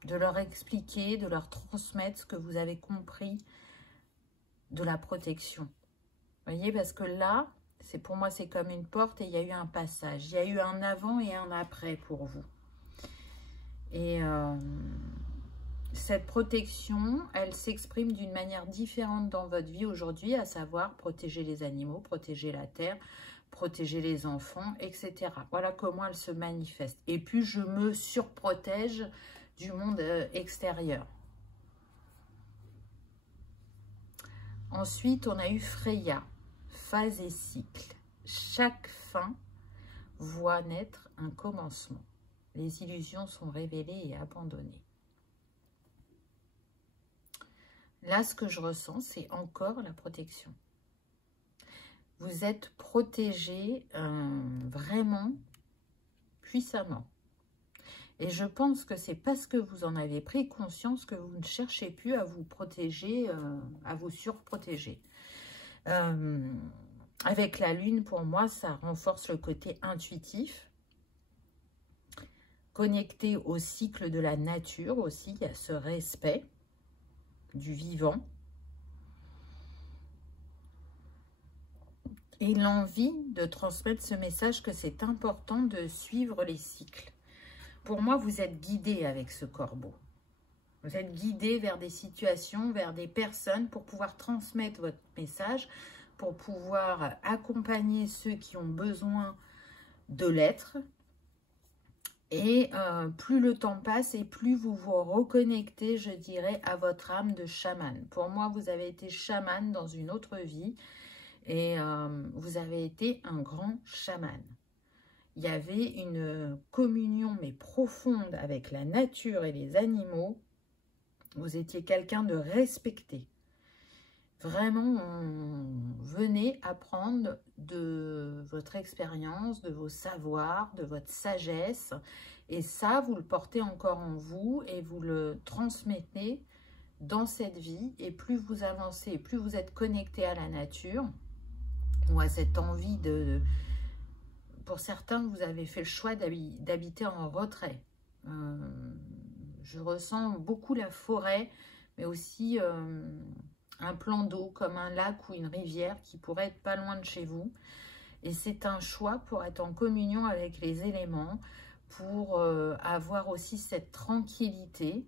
de leur expliquer, de leur transmettre ce que vous avez compris de la protection. Vous voyez, parce que là, pour moi, c'est comme une porte et il y a eu un passage. Il y a eu un avant et un après pour vous. Et cette protection, elle s'exprime d'une manière différente dans votre vie aujourd'hui, à savoir protéger les animaux, protéger la terre, protéger les enfants, etc. Voilà comment elle se manifeste. Et puis, je me surprotège du monde extérieur. Ensuite, on a eu Freya, phase et cycle. Chaque fin voit naître un commencement. Les illusions sont révélées et abandonnées. Là, ce que je ressens, c'est encore la protection. Vous êtes protégé vraiment puissamment. Et je pense que c'est parce que vous en avez pris conscience que vous ne cherchez plus à vous protéger, à vous surprotéger. Avec la lune, pour moi, ça renforce le côté intuitif. Connecté au cycle de la nature aussi, il y a ce respect du vivant. et l'envie de transmettre ce message que c'est important de suivre les cycles. Pour moi, vous êtes guidé avec ce corbeau. Vous êtes guidé vers des situations, vers des personnes pour pouvoir transmettre votre message, pour pouvoir accompagner ceux qui ont besoin de l'être. Et plus le temps passe et plus vous vous reconnectez, je dirais, à votre âme de chaman. Pour moi, vous avez été chaman dans une autre vie et vous avez été un grand chaman. Il y avait une communion mais profonde avec la nature et les animaux. Vous étiez quelqu'un de respecté. Vraiment, venez apprendre de votre expérience, de vos savoirs, de votre sagesse. Et ça, vous le portez encore en vous et vous le transmettez dans cette vie. Et plus vous avancez, plus vous êtes connecté à la nature ou à cette envie de... Pour certains, vous avez fait le choix d'habiter en retrait. Je ressens beaucoup la forêt, mais aussi un plan d'eau comme un lac ou une rivière qui pourrait être pas loin de chez vous. Et c'est un choix pour être en communion avec les éléments, pour avoir aussi cette tranquillité.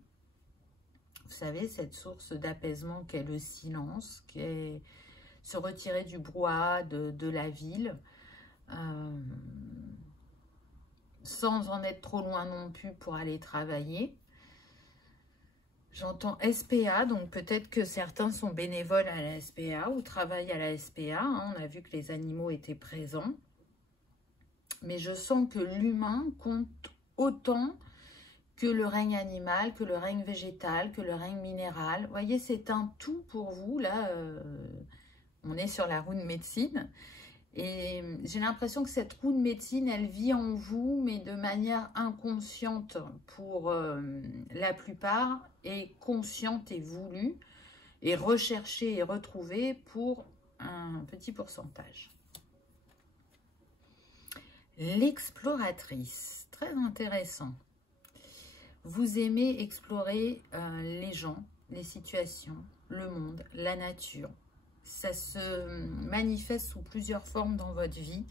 Vous savez, cette source d'apaisement qu'est le silence, qu'est se retirer du brouhaha de la ville. Sans en être trop loin non plus pour aller travailler. J'entends SPA, donc peut-être que certains sont bénévoles à la SPA ou travaillent à la SPA. Hein, on a vu que les animaux étaient présents. Mais je sens que l'humain compte autant que le règne animal, que le règne végétal, que le règne minéral. Vous voyez, c'est un tout pour vous. Là, on est sur la roue de médecine. Et j'ai l'impression que cette roue de médecine, elle vit en vous, mais de manière inconsciente pour la plupart, et consciente et voulue, et recherchée et retrouvée pour un petit pourcentage. L'exploratrice, très intéressant. Vous aimez explorer les gens, les situations, le monde, la nature. Ça se manifeste sous plusieurs formes dans votre vie.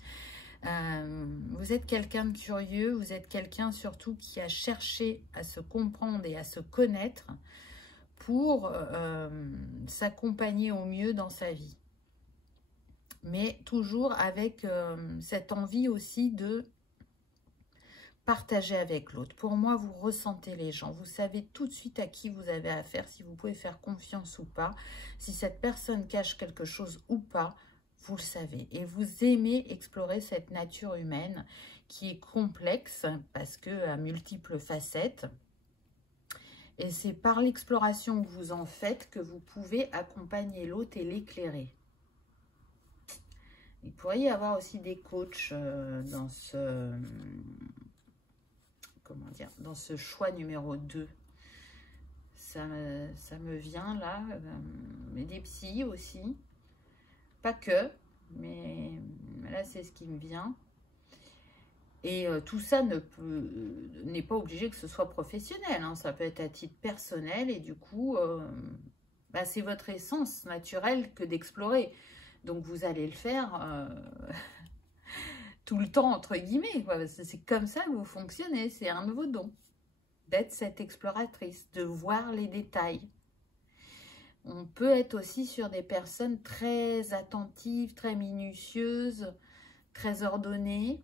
Vous êtes quelqu'un de curieux, vous êtes quelqu'un surtout qui a cherché à se comprendre et à se connaître pour s'accompagner au mieux dans sa vie. Mais toujours avec cette envie aussi de partager avec l'autre. Pour moi, vous ressentez les gens. Vous savez tout de suite à qui vous avez affaire, si vous pouvez faire confiance ou pas. Si cette personne cache quelque chose ou pas, vous le savez. Et vous aimez explorer cette nature humaine qui est complexe parce qu'à multiples facettes. Et c'est par l'exploration que vous en faites que vous pouvez accompagner l'autre et l'éclairer. Il pourrait y avoir aussi des coachs dans ce... Comment dire, dans ce choix numéro 2. Ça me vient là, mais des psys aussi. Pas que, mais là c'est ce qui me vient. Et tout ça n'est pas obligé que ce soit professionnel, hein. Ça peut être à titre personnel et du coup, c'est votre essence naturelle que d'explorer. Donc vous allez le faire... tout le temps, entre guillemets. C'est comme ça que vous fonctionnez. C'est un de vos dons. D'être cette exploratrice, de voir les détails. On peut être aussi sur des personnes très attentives, très minutieuses, très ordonnées.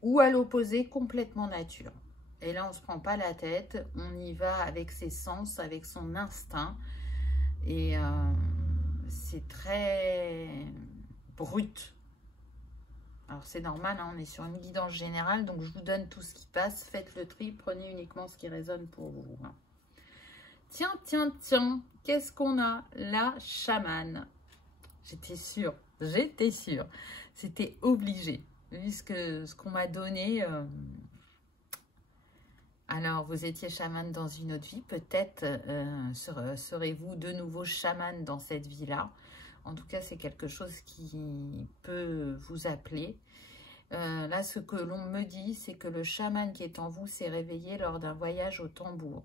Ou à l'opposé, complètement nature. Et là, on ne se prend pas la tête. On y va avec ses sens, avec son instinct. Et c'est très... brut. Alors c'est normal, hein, on est sur une guidance générale, donc je vous donne tout ce qui passe, faites le tri, prenez uniquement ce qui résonne pour vous. Hein. Tiens, tiens, tiens, qu'est-ce qu'on a? La chamane. J'étais sûre, c'était obligé, vu ce qu'on m'a donné. Alors, vous étiez chamane dans une autre vie, peut-être serez-vous de nouveau chamane dans cette vie-là. En tout cas, c'est quelque chose qui peut vous appeler. Là, ce que l'on me dit, c'est que le chaman qui est en vous s'est réveillé lors d'un voyage au tambour.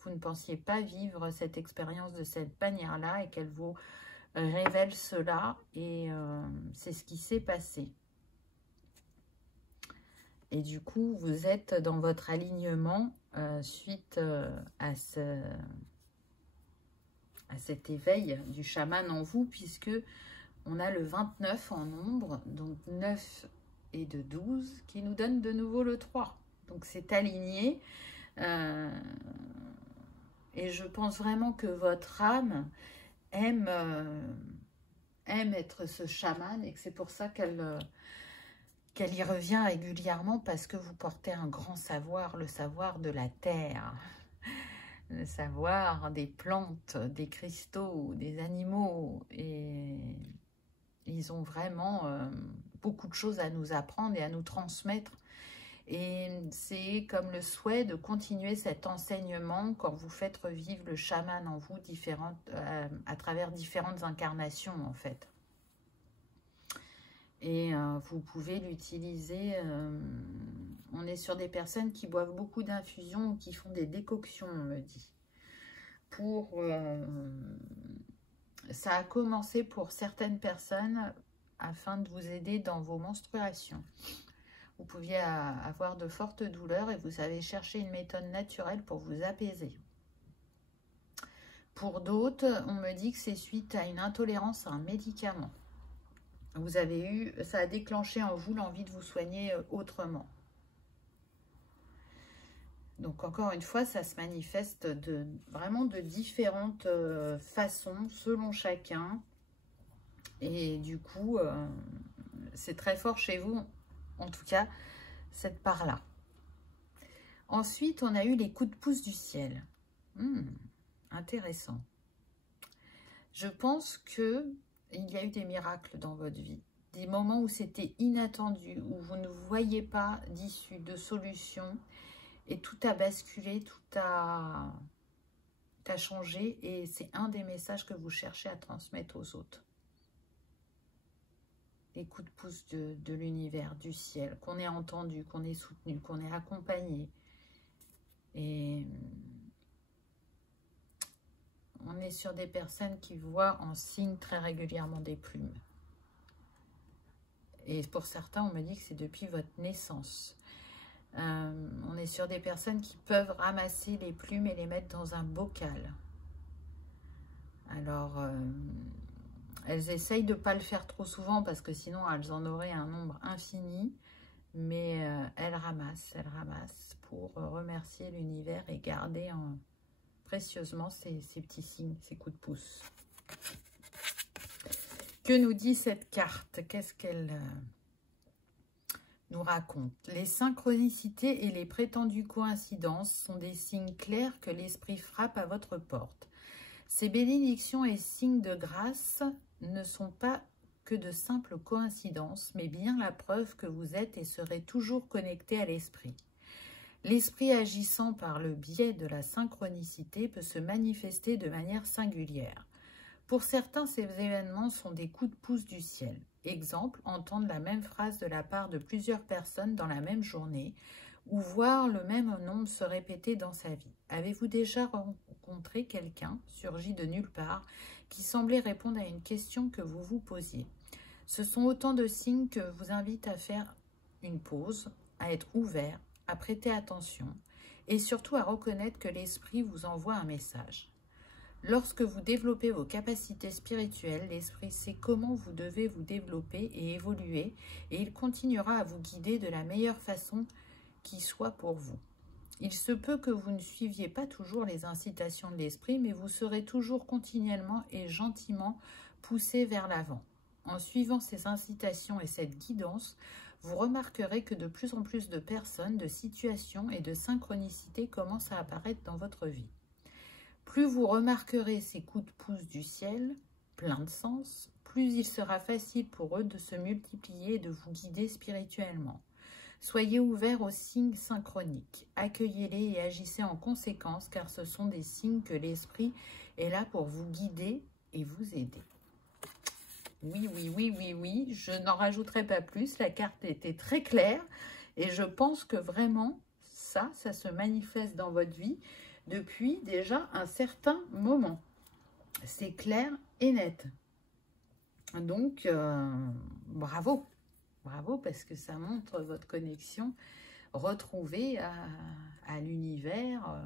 Vous ne pensiez pas vivre cette expérience de cette manière-là et qu'elle vaut révèle cela et c'est ce qui s'est passé. Et du coup, vous êtes dans votre alignement suite à cet éveil du chaman en vous, puisque on a le 29 en nombre, donc 9 et de 12, qui nous donne de nouveau le 3. Donc c'est aligné. Et je pense vraiment que votre âme aime être ce chaman et que c'est pour ça qu'elle y revient régulièrement, parce que vous portez un grand savoir, le savoir de la terre, le savoir des plantes, des cristaux, des animaux. Et ils ont vraiment beaucoup de choses à nous apprendre et à nous transmettre. Et c'est comme le souhait de continuer cet enseignement quand vous faites revivre le chaman en vous à travers différentes incarnations en fait. Et vous pouvez l'utiliser, on est sur des personnes qui boivent beaucoup d'infusions ou qui font des décoctions, on me dit. Ça a commencé pour certaines personnes afin de vous aider dans vos menstruations. Vous pouviez avoir de fortes douleurs et vous avez cherché une méthode naturelle pour vous apaiser. Pour d'autres, on me dit que c'est suite à une intolérance à un médicament. Ça a déclenché en vous l'envie de vous soigner autrement. Donc encore une fois, ça se manifeste vraiment de différentes façons selon chacun. Et du coup, c'est très fort chez vous, en tout cas, cette part-là. Ensuite, on a eu les coups de pouce du ciel. Intéressant. Je pense que il y a eu des miracles dans votre vie. Des moments où c'était inattendu, où vous ne voyez pas d'issue, de solution. Et tout a basculé, tout a changé. Et c'est un des messages que vous cherchez à transmettre aux autres. Les coups de pouce de l'univers, du ciel, qu'on ait entendu, qu'on ait soutenu, qu'on ait accompagné. Et on est sur des personnes qui voient en signe très régulièrement des plumes. Et pour certains, on me dit que c'est depuis votre naissance. On est sur des personnes qui peuvent ramasser les plumes et les mettre dans un bocal. Alors, elles essayent de ne pas le faire trop souvent parce que sinon, elles en auraient un nombre infini. Mais elles ramassent pour remercier l'univers et garder précieusement ces petits signes, ces coups de pouce. Que nous dit cette carte? Qu'est-ce qu'elle nous raconte? Les synchronicités et les prétendues coïncidences sont des signes clairs que l'esprit frappe à votre porte. Ces bénédictions et signes de grâce ne sont pas que de simples coïncidences, mais bien la preuve que vous êtes et serez toujours connecté à l'esprit. L'esprit agissant par le biais de la synchronicité peut se manifester de manière singulière. Pour certains, ces événements sont des coups de pouce du ciel. Exemple, entendre la même phrase de la part de plusieurs personnes dans la même journée ou voir le même nombre se répéter dans sa vie. Avez-vous déjà rencontré quelqu'un, surgi de nulle part, qui semblait répondre à une question que vous vous posiez? Ce sont autant de signes que vous invitent à faire une pause, à être ouvert, à prêter attention et surtout à reconnaître que l'esprit vous envoie un message. Lorsque vous développez vos capacités spirituelles, l'esprit sait comment vous devez vous développer et évoluer et il continuera à vous guider de la meilleure façon qui soit pour vous. Il se peut que vous ne suiviez pas toujours les incitations de l'esprit, mais vous serez toujours continuellement et gentiment poussé vers l'avant. En suivant ces incitations et cette guidance, vous remarquerez que de plus en plus de personnes, de situations et de synchronicités commencent à apparaître dans votre vie. Plus vous remarquerez ces coups de pouce du ciel, pleins de sens, plus il sera facile pour eux de se multiplier et de vous guider spirituellement. Soyez ouverts aux signes synchroniques, accueillez-les et agissez en conséquence car ce sont des signes que l'esprit est là pour vous guider et vous aider. Oui, je n'en rajouterai pas plus, la carte était très claire et je pense que vraiment ça se manifeste dans votre vie depuis déjà un certain moment. C'est clair et net. Donc, bravo. Bravo, parce que ça montre votre connexion retrouvée à l'univers,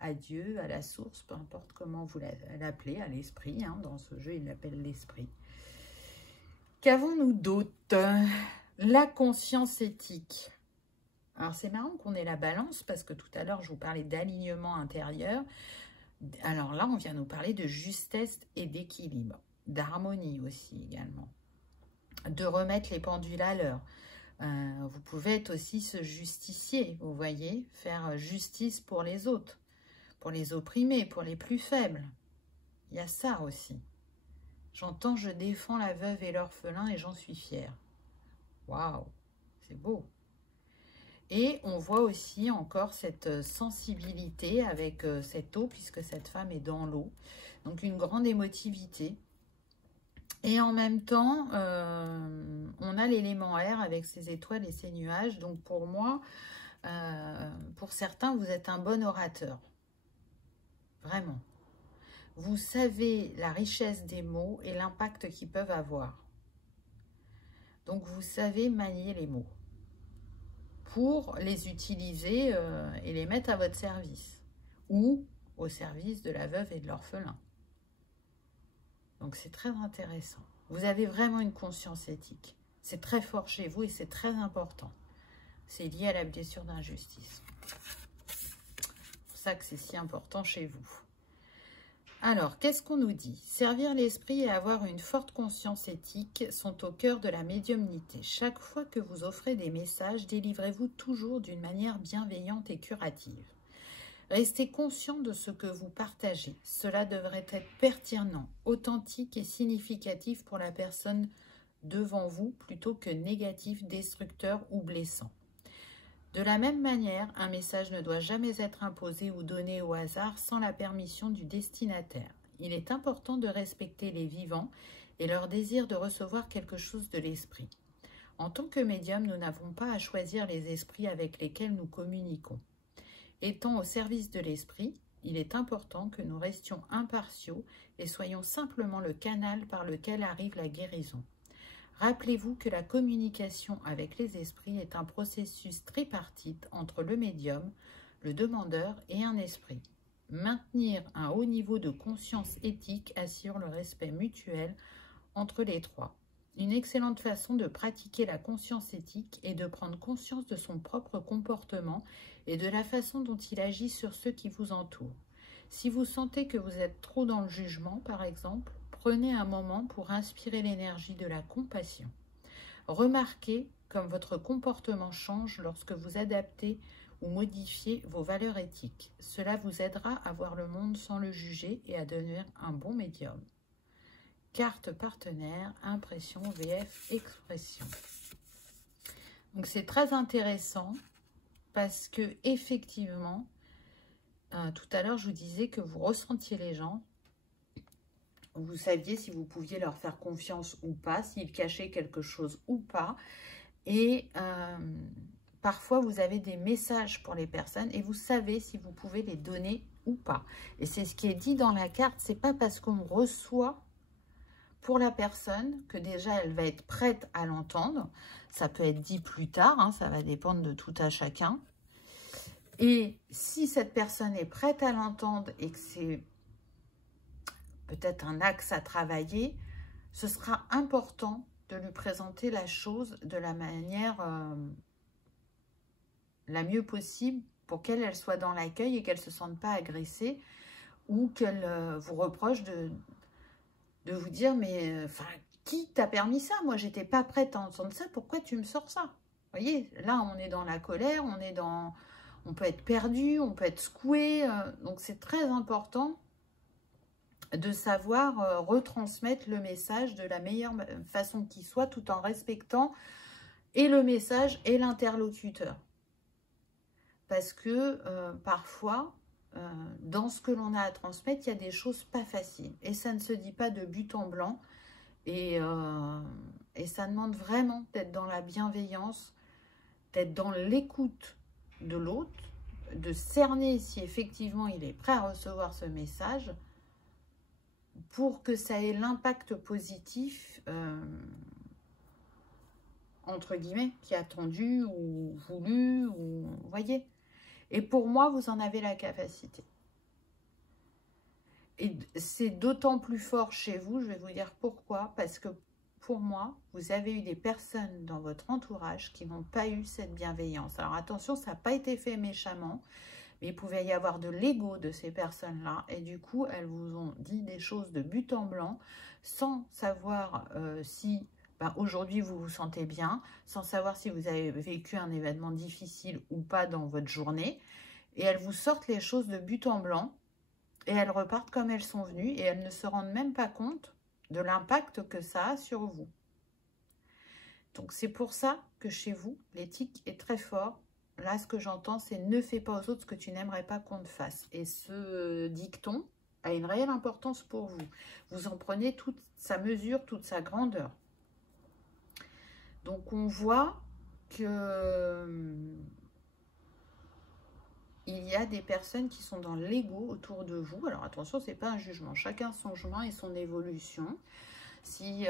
à Dieu, à la source, peu importe comment vous l'appelez, à l'esprit. Hein, dans ce jeu, il l'appelle l'esprit. Qu'avons-nous d'autre? La conscience éthique. Alors, c'est marrant qu'on ait la balance, parce que tout à l'heure, je vous parlais d'alignement intérieur. Alors là, on vient nous parler de justesse et d'équilibre, d'harmonie aussi également, de remettre les pendules à l'heure. Vous pouvez être aussi ce justicier, vous voyez, faire justice pour les autres, pour les opprimés, pour les plus faibles. Il y a ça aussi. J'entends, je défends la veuve et l'orphelin et j'en suis fière. Waouh, c'est beau. Et on voit aussi encore cette sensibilité avec cette eau, puisque cette femme est dans l'eau. Donc une grande émotivité. Et en même temps, on a l'élément air avec ses étoiles et ses nuages. Donc pour moi, pour certains, vous êtes un bon orateur. Vraiment. Vous savez la richesse des mots et l'impact qu'ils peuvent avoir. Donc vous savez manier les mots pour les utiliser et les mettre à votre service. Ou au service de la veuve et de l'orphelin. Donc c'est très intéressant. Vous avez vraiment une conscience éthique. C'est très fort chez vous et c'est très important. C'est lié à la blessure d'injustice. C'est pour ça que c'est si important chez vous. Alors, qu'est-ce qu'on nous dit? Servir l'esprit et avoir une forte conscience éthique sont au cœur de la médiumnité. Chaque fois que vous offrez des messages, délivrez-vous toujours d'une manière bienveillante et curative. Restez conscient de ce que vous partagez. Cela devrait être pertinent, authentique et significatif pour la personne devant vous plutôt que négatif, destructeur ou blessant. De la même manière, un message ne doit jamais être imposé ou donné au hasard sans la permission du destinataire. Il est important de respecter les vivants et leur désir de recevoir quelque chose de l'esprit. En tant que médium, nous n'avons pas à choisir les esprits avec lesquels nous communiquons. Étant au service de l'esprit, il est important que nous restions impartiaux et soyons simplement le canal par lequel arrive la guérison. Rappelez-vous que la communication avec les esprits est un processus tripartite entre le médium, le demandeur et un esprit. Maintenir un haut niveau de conscience éthique assure le respect mutuel entre les trois. Une excellente façon de pratiquer la conscience éthique est de prendre conscience de son propre comportement et de la façon dont il agit sur ceux qui vous entourent. Si vous sentez que vous êtes trop dans le jugement, par exemple, prenez un moment pour inspirer l'énergie de la compassion. Remarquez comme votre comportement change lorsque vous adaptez ou modifiez vos valeurs éthiques. Cela vous aidera à voir le monde sans le juger et à devenir un bon médium. Carte partenaire, impression, VF, expression. Donc c'est très intéressant parce que effectivement, tout à l'heure je vous disais que vous ressentiez les gens. Vous saviez si vous pouviez leur faire confiance ou pas, s'ils cachaient quelque chose ou pas. Et parfois, vous avez des messages pour les personnes et vous savez si vous pouvez les donner ou pas. Et c'est ce qui est dit dans la carte. C'est pas parce qu'on reçoit pour la personne que déjà elle va être prête à l'entendre. Ça peut être dit plus tard, hein, ça va dépendre de tout à chacun. Et si cette personne est prête à l'entendre et que c'est peut-être un axe à travailler, ce sera important de lui présenter la chose de la manière la mieux possible pour qu'elle soit dans l'accueil et qu'elle ne se sente pas agressée ou qu'elle vous reproche de vous dire « mais qui t'a permis ça? Moi, j'étais pas prête à entendre ça, pourquoi tu me sors ça ?» Vous voyez, là, on est dans la colère, on peut être perdu, on peut être secoué, donc c'est très important de savoir retransmettre le message de la meilleure façon qui soit, tout en respectant et le message et l'interlocuteur. Parce que parfois, dans ce que l'on a à transmettre, il y a des choses pas faciles. Et ça ne se dit pas de but en blanc. Et ça demande vraiment d'être dans la bienveillance, d'être dans l'écoute de l'autre, de cerner si effectivement il est prêt à recevoir ce message. pour que ça ait l'impact positif, entre guillemets, qui est attendu ou voulu, ou vous voyez. Et pour moi, vous en avez la capacité. Et c'est d'autant plus fort chez vous, je vais vous dire pourquoi, parce que pour moi, vous avez eu des personnes dans votre entourage qui n'ont pas eu cette bienveillance. Alors attention, ça n'a pas été fait méchamment, mais il pouvait y avoir de l'ego de ces personnes-là, et du coup, elles vous ont dit des choses de but en blanc, sans savoir si aujourd'hui vous vous sentez bien, sans savoir si vous avez vécu un événement difficile ou pas dans votre journée, et elles vous sortent les choses de but en blanc, et elles repartent comme elles sont venues, et elles ne se rendent même pas compte de l'impact que ça a sur vous. Donc c'est pour ça que chez vous, l'éthique est très fort. Là, ce que j'entends, c'est ne fais pas aux autres ce que tu n'aimerais pas qu'on te fasse. Et ce dicton a une réelle importance pour vous. Vous en prenez toute sa mesure, toute sa grandeur. Donc on voit que il y a des personnes qui sont dans l'ego autour de vous. Alors attention, ce n'est pas un jugement. Chacun son chemin et son évolution. Si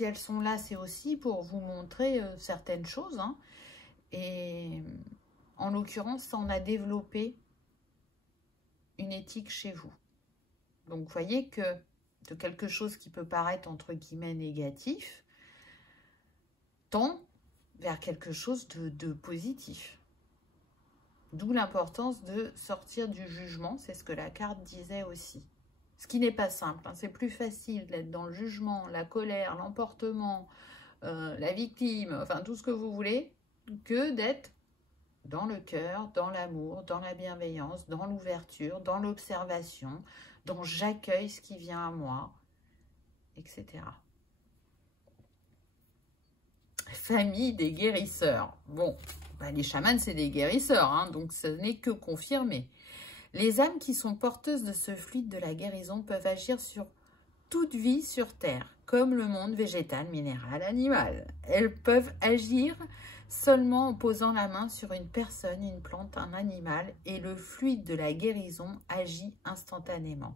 elles sont là, c'est aussi pour vous montrer certaines choses. Hein. Et en l'occurrence, ça en a développé une éthique chez vous. Donc, vous voyez que de quelque chose qui peut paraître, entre guillemets, négatif, tend vers quelque chose de positif. D'où l'importance de sortir du jugement, c'est ce que la carte disait aussi. Ce qui n'est pas simple, hein. C'est plus facile d'être dans le jugement, la colère, l'emportement, la victime, enfin tout ce que vous voulez, que d'être dans le cœur, dans l'amour, dans la bienveillance, dans l'ouverture, dans l'observation, dans j'accueille ce qui vient à moi, etc. Famille des guérisseurs. Bon, les chamans, c'est des guérisseurs, hein, donc ce n'est que confirmé. Les âmes qui sont porteuses de ce fluide de la guérison peuvent agir sur toute vie sur Terre, comme le monde végétal, minéral, animal. Elles peuvent agir seulement en posant la main sur une personne, une plante, un animal, et le fluide de la guérison agit instantanément.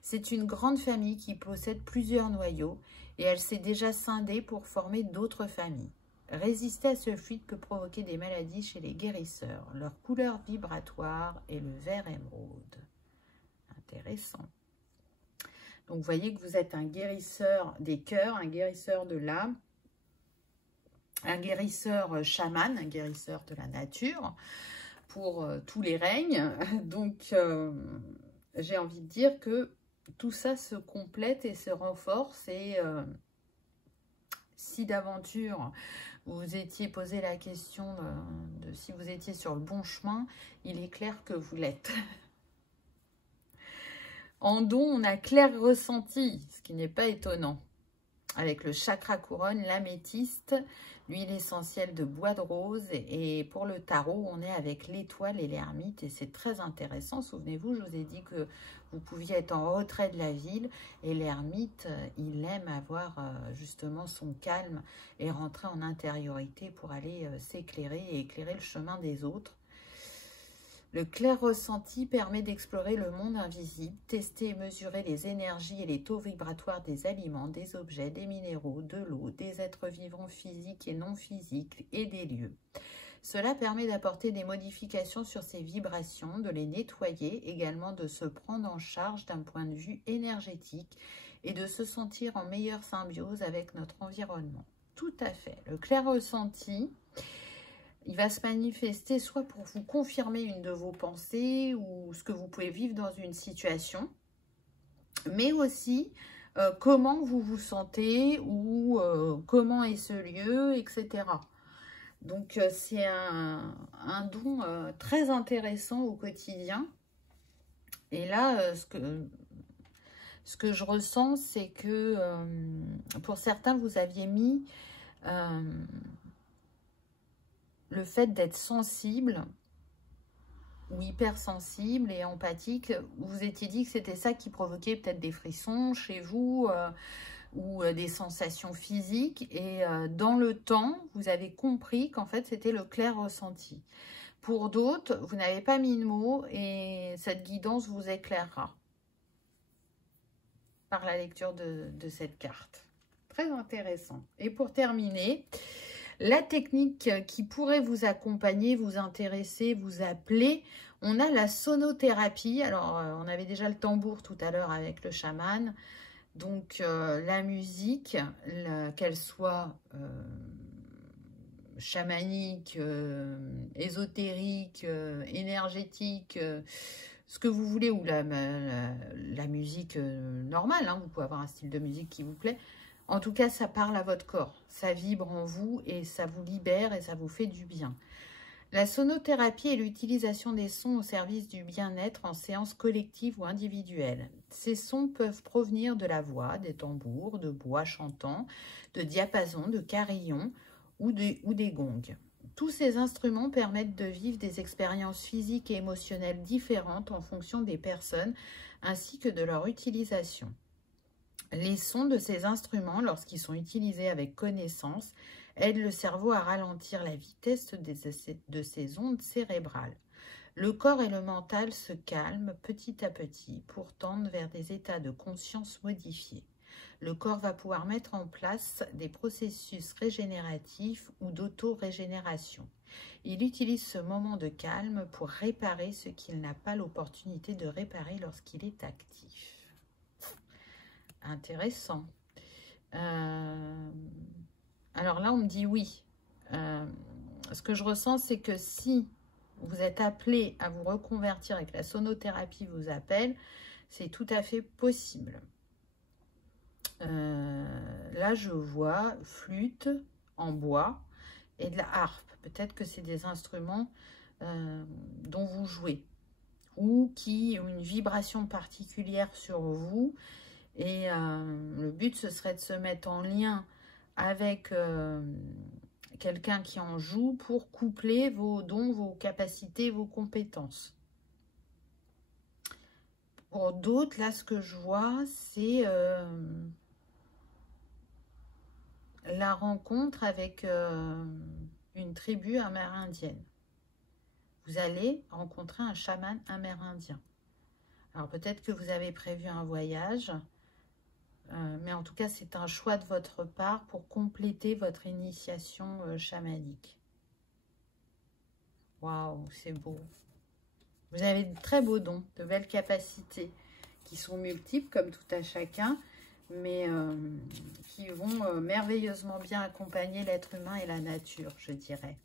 C'est une grande famille qui possède plusieurs noyaux, et elle s'est déjà scindée pour former d'autres familles. Résister à ce fluide peut provoquer des maladies chez les guérisseurs. Leur couleur vibratoire est le vert émeraude. Intéressant. Donc, vous voyez que vous êtes un guérisseur des cœurs, un guérisseur de l'âme, un guérisseur chaman, un guérisseur de la nature, pour tous les règnes. Donc, j'ai envie de dire que tout ça se complète et se renforce. Et si d'aventure vous vous étiez posé la question de si vous étiez sur le bon chemin, il est clair que vous l'êtes. En don, on a clair ressenti, ce qui n'est pas étonnant. Avec le chakra couronne, l'améthyste, l'huile essentielle de bois de rose. Et pour le tarot, on est avec l'étoile et l'ermite. Et c'est très intéressant. Souvenez-vous, je vous ai dit que vous pouviez être en retrait de la ville. Et l'ermite, il aime avoir justement son calme et rentrer en intériorité pour aller s'éclairer et éclairer le chemin des autres. Le clair ressenti permet d'explorer le monde invisible, tester et mesurer les énergies et les taux vibratoires des aliments, des objets, des minéraux, de l'eau, des êtres vivants physiques et non physiques et des lieux. Cela permet d'apporter des modifications sur ces vibrations, de les nettoyer, également de se prendre en charge d'un point de vue énergétique et de se sentir en meilleure symbiose avec notre environnement. Tout à fait. Le clair ressenti, il va se manifester soit pour vous confirmer une de vos pensées ou ce que vous pouvez vivre dans une situation, mais aussi comment vous vous sentez ou comment est ce lieu, etc. Donc, c'est un don très intéressant au quotidien. Et là, ce que je ressens, c'est que pour certains, vous aviez mis le fait d'être sensible ou hypersensible et empathique. Vous vous étiez dit que c'était ça qui provoquait peut-être des frissons chez vous ou des sensations physiques. Et dans le temps, vous avez compris qu'en fait, c'était le clair ressenti. Pour d'autres, vous n'avez pas mis de mots et cette guidance vous éclairera. par la lecture de cette carte. Très intéressant. Et pour terminer, la technique qui pourrait vous accompagner, vous intéresser, vous appeler, on a la sonothérapie. Alors, on avait déjà le tambour tout à l'heure avec le chaman. Donc, la musique, qu'elle soit chamanique, ésotérique, énergétique, ce que vous voulez, ou la musique normale, hein, vous pouvez avoir un style de musique qui vous plaît. En tout cas, ça parle à votre corps, ça vibre en vous et ça vous libère et ça vous fait du bien. La sonothérapie est l'utilisation des sons au service du bien-être en séance collective ou individuelle. Ces sons peuvent provenir de la voix, des tambours, de bois chantants, de diapasons, de carillons ou des gongs. Tous ces instruments permettent de vivre des expériences physiques et émotionnelles différentes en fonction des personnes ainsi que de leur utilisation. Les sons de ces instruments, lorsqu'ils sont utilisés avec connaissance, aident le cerveau à ralentir la vitesse de ces ondes cérébrales. Le corps et le mental se calment petit à petit pour tendre vers des états de conscience modifiés. Le corps va pouvoir mettre en place des processus régénératifs ou d'auto-régénération. Il utilise ce moment de calme pour réparer ce qu'il n'a pas l'opportunité de réparer lorsqu'il est actif. Intéressant. Alors là, on me dit oui. Ce que je ressens, c'est que si vous êtes appelé à vous reconvertir et que la sonothérapie vous appelle, c'est tout à fait possible. Là, je vois flûte en bois et de la harpe. Peut-être que c'est des instruments dont vous jouez ou qui ont une vibration particulière sur vous. Et le but, ce serait de se mettre en lien avec quelqu'un qui en joue pour coupler vos dons, vos capacités, vos compétences. Pour d'autres, là, ce que je vois, c'est la rencontre avec une tribu amérindienne. Vous allez rencontrer un chaman amérindien. Alors, peut-être que vous avez prévu un voyage, mais en tout cas, c'est un choix de votre part pour compléter votre initiation chamanique. Waouh, c'est beau. Vous avez de très beaux dons, de belles capacités qui sont multiples comme tout à chacun, mais qui vont merveilleusement bien accompagner l'être humain et la nature, je dirais.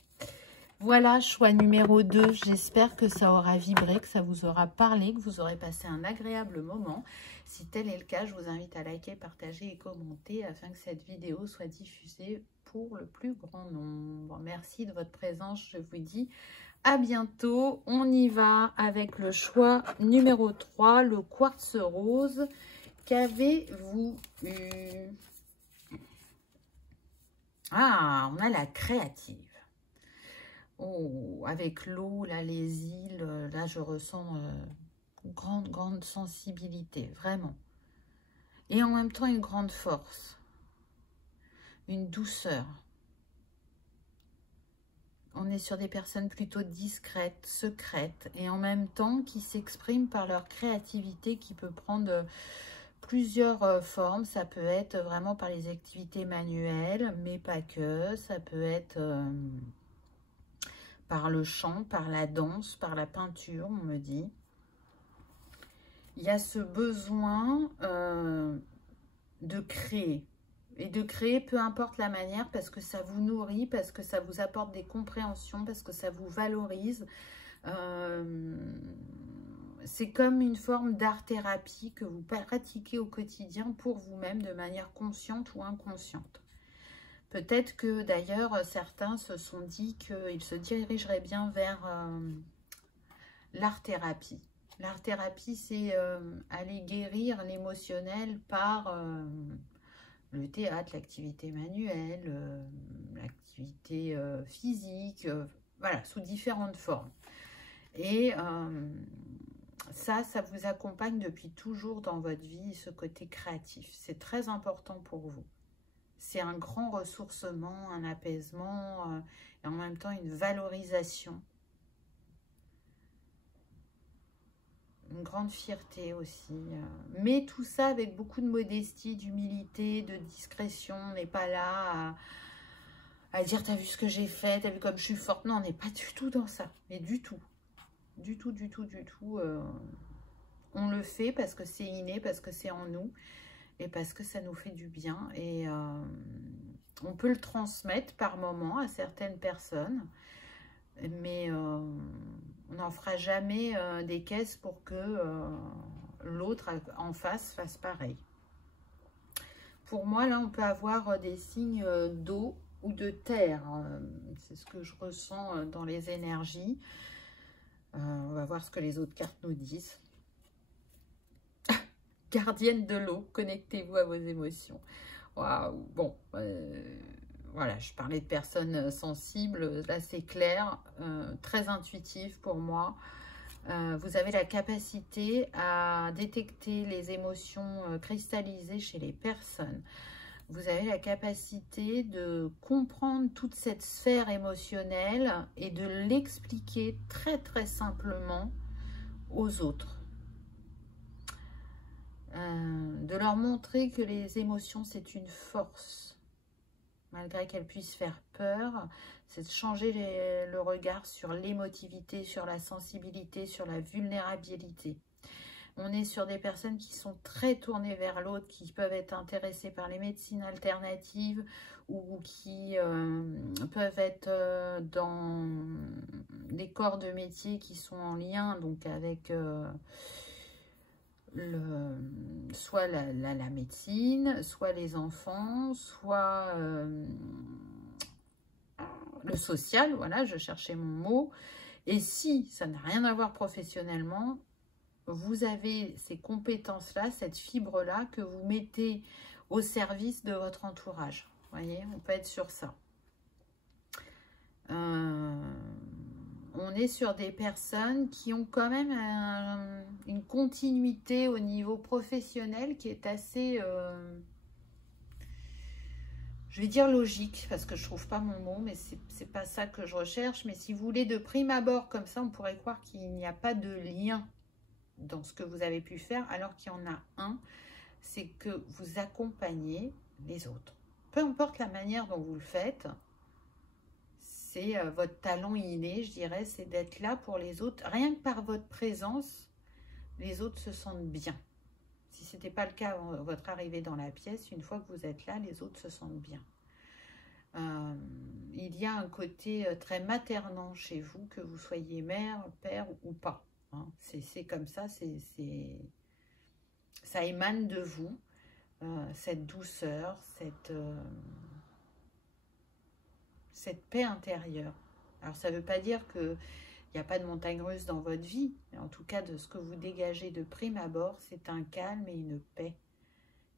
Voilà, choix numéro 2. J'espère que ça aura vibré, que ça vous aura parlé, que vous aurez passé un agréable moment. Si tel est le cas, je vous invite à liker, partager et commenter afin que cette vidéo soit diffusée pour le plus grand nombre. Merci de votre présence. Je vous dis à bientôt. On y va avec le choix numéro 3, le quartz rose. Qu'avez-vous eu? Ah, on a la créative. Oh, avec l'eau, là, les îles, là, je ressens grande sensibilité, vraiment. Et en même temps, une grande force, une douceur. On est sur des personnes plutôt discrètes, secrètes, et en même temps qui s'expriment par leur créativité qui peut prendre plusieurs formes. Ça peut être vraiment par les activités manuelles, mais pas que. Ça peut être par le chant, par la danse, par la peinture, on me dit. Il y a ce besoin de créer. Et de créer, peu importe la manière, parce que ça vous nourrit, parce que ça vous apporte des compréhensions, parce que ça vous valorise. C'est comme une forme d'art-thérapie que vous pratiquez au quotidien pour vous-même de manière consciente ou inconsciente. Peut-être que d'ailleurs, certains se sont dit qu'ils se dirigeraient bien vers l'art-thérapie. L'art-thérapie, c'est aller guérir l'émotionnel par le théâtre, l'activité manuelle, l'activité physique, voilà, sous différentes formes. Et ça vous accompagne depuis toujours dans votre vie, ce côté créatif. C'est très important pour vous. C'est un grand ressourcement, un apaisement et en même temps une valorisation. une grande fierté aussi. Mais tout ça avec beaucoup de modestie, d'humilité, de discrétion. On n'est pas là à dire, t'as vu ce que j'ai fait, t'as vu comme je suis forte. Non, on n'est pas du tout dans ça. Mais du tout. Du tout, du tout, du tout. On le fait parce que c'est inné, parce que c'est en nous. Et parce que ça nous fait du bien. Et on peut le transmettre par moment à certaines personnes. Mais on n'en fera jamais des caisses pour que l'autre en face fasse pareil. Pour moi, là, on peut avoir des signes d'eau ou de terre. C'est ce que je ressens dans les énergies. On va voir ce que les autres cartes nous disent. Gardienne de l'eau, connectez-vous à vos émotions. Waouh, bon, voilà, je parlais de personnes sensibles, là c'est clair, très intuitif pour moi. Vous avez la capacité à détecter les émotions cristallisées chez les personnes. Vous avez la capacité de comprendre toute cette sphère émotionnelle et de l'expliquer très très simplement aux autres. De leur montrer que les émotions c'est une force. Malgré qu'elles puissent faire peur, c'est de changer le regard sur l'émotivité, sur la sensibilité, sur la vulnérabilité. On est sur des personnes qui sont très tournées vers l'autre, qui peuvent être intéressées par les médecines alternatives ou qui peuvent être dans des corps de métier qui sont en lien donc avec soit la médecine, soit les enfants, soit le social, voilà, je cherchais mon mot. Et si ça n'a rien à voir professionnellement, vous avez ces compétences-là, cette fibre-là que vous mettez au service de votre entourage. Vous voyez, on peut être sur ça. On est sur des personnes qui ont quand même une continuité au niveau professionnel qui est assez, je vais dire logique, parce que je ne trouve pas mon mot, mais c'est pas ça que je recherche. Mais si vous voulez, de prime abord, comme ça, on pourrait croire qu'il n'y a pas de lien dans ce que vous avez pu faire, alors qu'il y en a un, c'est que vous accompagnez les autres. Peu importe la manière dont vous le faites, c'est votre talent inné, je dirais, c'est d'être là pour les autres. Rien que par votre présence, les autres se sentent bien. Si ce n'était pas le cas avant votre arrivée dans la pièce, une fois que vous êtes là, les autres se sentent bien. Il y a un côté très maternant chez vous, que vous soyez mère, père ou pas. Hein. C'est comme ça, ça émane de vous, cette douceur, cette paix intérieure. Alors, ça ne veut pas dire qu'il n'y a pas de montagne russe dans votre vie. Mais en tout cas, de ce que vous dégagez de prime abord, c'est un calme et une paix.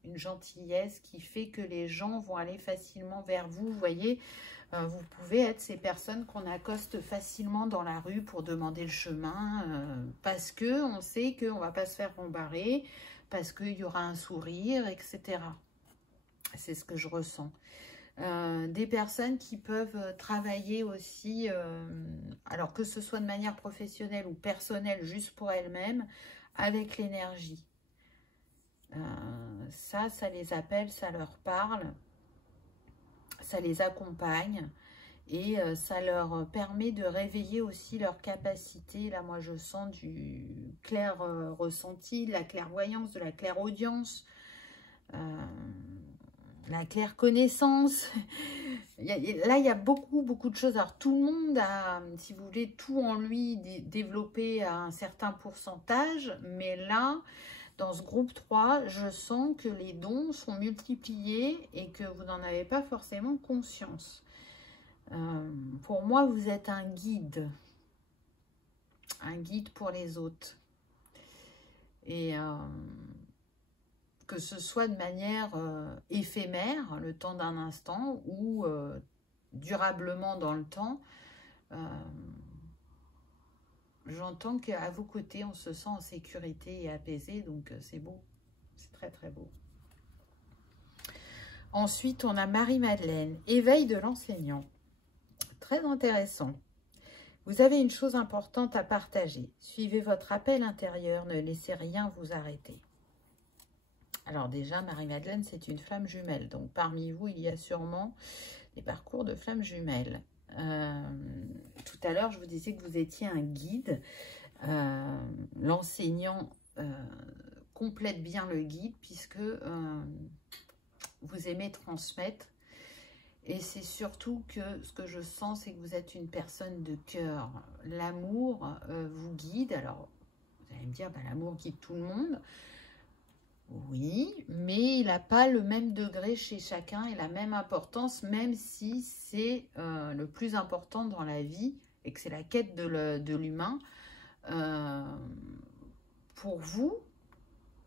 Une gentillesse qui fait que les gens vont aller facilement vers vous. Vous voyez, vous pouvez être ces personnes qu'on accoste facilement dans la rue pour demander le chemin. Parce qu'on sait qu'on ne va pas se faire rembarrer. Parce qu'il y aura un sourire, etc. C'est ce que je ressens. Des personnes qui peuvent travailler aussi, alors que ce soit de manière professionnelle ou personnelle, juste pour elles-mêmes, avec l'énergie. Ça les appelle, ça leur parle, ça les accompagne et ça leur permet de réveiller aussi leur capacité. Là, moi, je sens du clair ressenti, de la clairvoyance, de la clairaudience, la claire connaissance. Là, il y a beaucoup de choses. Alors, tout le monde a, si vous voulez, tout en lui développé à un certain pourcentage. Mais là, dans ce groupe 3, je sens que les dons sont multipliés et que vous n'en avez pas forcément conscience. Pour moi, vous êtes un guide pour les autres. Et que ce soit de manière éphémère, le temps d'un instant, ou durablement dans le temps, j'entends qu'à vos côtés, on se sent en sécurité et apaisé, donc c'est beau, c'est très très beau. Ensuite, on a Marie-Madeleine, éveil de l'enseignant. Très intéressant. Vous avez une chose importante à partager. Suivez votre appel intérieur, ne laissez rien vous arrêter. Alors déjà, Marie-Madeleine, c'est une flamme jumelle. Donc parmi vous, il y a sûrement des parcours de flammes jumelles. Tout à l'heure, je vous disais que vous étiez un guide. L'enseignant complète bien le guide puisque vous aimez transmettre. Et c'est surtout que ce que je sens, c'est que vous êtes une personne de cœur. L'amour vous guide. Alors, vous allez me dire, bah, l'amour guide tout le monde. Oui, mais il n'a pas le même degré chez chacun et la même importance, même si c'est le plus important dans la vie et que c'est la quête de l'humain. Pour vous,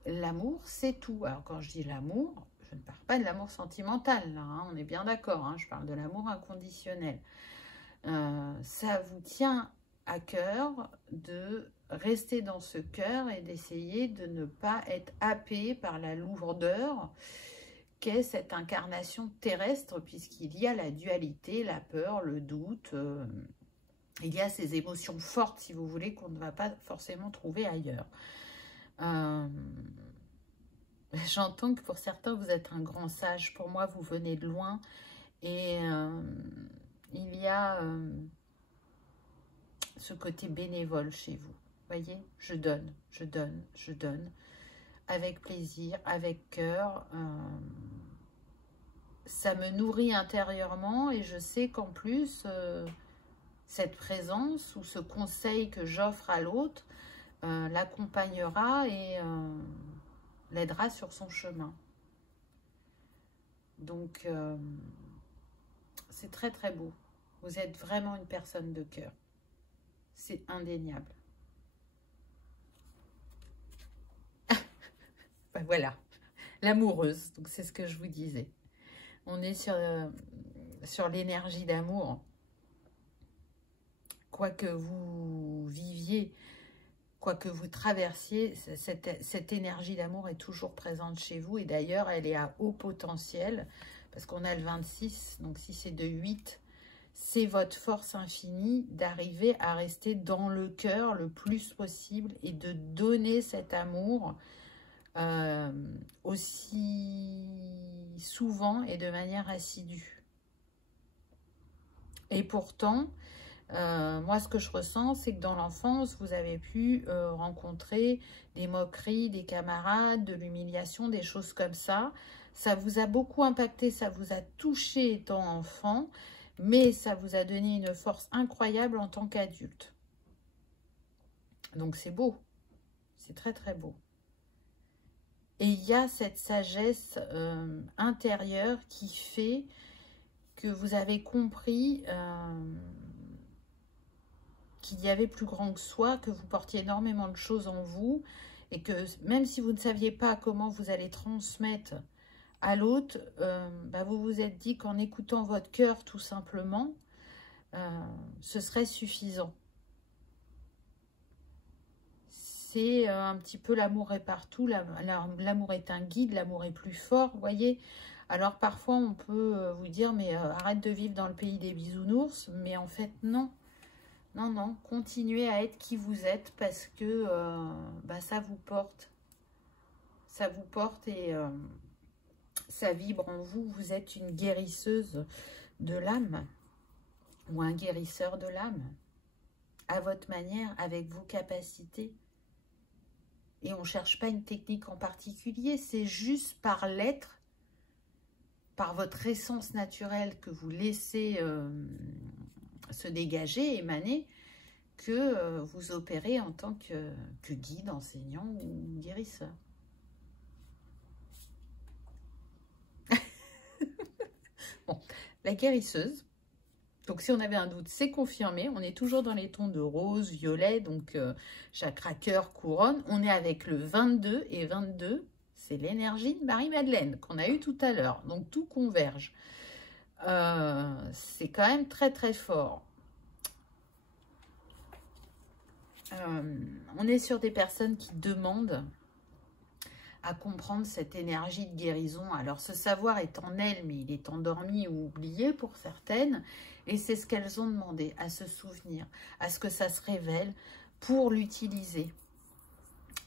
l'amour, c'est tout. Alors, quand je dis l'amour, je ne parle pas de l'amour sentimental, là, hein, on est bien d'accord, hein, je parle de l'amour inconditionnel. Ça vous tient à cœur de rester dans ce cœur et d'essayer de ne pas être happé par la lourdeur qu'est cette incarnation terrestre, puisqu'il y a la dualité, la peur, le doute, il y a ces émotions fortes, si vous voulez, qu'on ne va pas forcément trouver ailleurs. J'entends que pour certains, vous êtes un grand sage. Pour moi, vous venez de loin. Et il y a ce côté bénévole chez vous. Voyez, je donne, je donne, je donne. Avec plaisir, avec cœur. Ça me nourrit intérieurement. Et je sais qu'en plus, cette présence ou ce conseil que j'offre à l'autre l'accompagnera et l'aidera sur son chemin. Donc, c'est très très beau. Vous êtes vraiment une personne de cœur. C'est indéniable. Ben voilà, l'amoureuse. Donc, c'est ce que je vous disais. On est sur l'énergie d'amour. Quoi que vous viviez, quoi que vous traversiez, cette énergie d'amour est toujours présente chez vous. Et d'ailleurs, elle est à haut potentiel, parce qu'on a le 26, donc si c'est de 8, c'est votre force infinie d'arriver à rester dans le cœur le plus possible et de donner cet amour aussi souvent et de manière assidue. Et pourtant, moi, ce que je ressens, c'est que dans l'enfance, vous avez pu rencontrer des moqueries, des camarades, de l'humiliation, des choses comme ça. Ça vous a beaucoup impacté, ça vous a touché étant enfant, mais ça vous a donné une force incroyable en tant qu'adulte. Donc, c'est beau. C'est très, très beau. Et il y a cette sagesse intérieure qui fait que vous avez compris qu'il y avait plus grand que soi, que vous portiez énormément de choses en vous et que même si vous ne saviez pas comment vous allez transmettre à l'autre, bah vous vous êtes dit qu'en écoutant votre cœur tout simplement, ce serait suffisant. C'est un petit peu l'amour est partout, l'amour est un guide, l'amour est plus fort, vous voyez. Alors parfois on peut vous dire mais arrête de vivre dans le pays des bisounours, mais en fait non. Non, non, continuez à être qui vous êtes parce que bah, ça vous porte. Ça vous porte et ça vibre en vous. Vous êtes une guérisseuse de l'âme ou un guérisseur de l'âme à votre manière, avec vos capacités. Et on ne cherche pas une technique en particulier, c'est juste par l'être, par votre essence naturelle que vous laissez se dégager, émaner, que vous opérez en tant que guide, enseignant ou guérisseur. Bon, la guérisseuse, donc si on avait un doute, c'est confirmé. On est toujours dans les tons de rose, violet, donc chakra cœur, couronne. On est avec le 22 et 22, c'est l'énergie de Marie-Madeleine qu'on a eu tout à l'heure. Donc tout converge. C'est quand même très très fort. On est sur des personnes qui demandent à comprendre cette énergie de guérison. Alors ce savoir est en elles, mais il est endormi ou oublié pour certaines. Et c'est ce qu'elles ont demandé, à se souvenir, à ce que ça se révèle pour l'utiliser.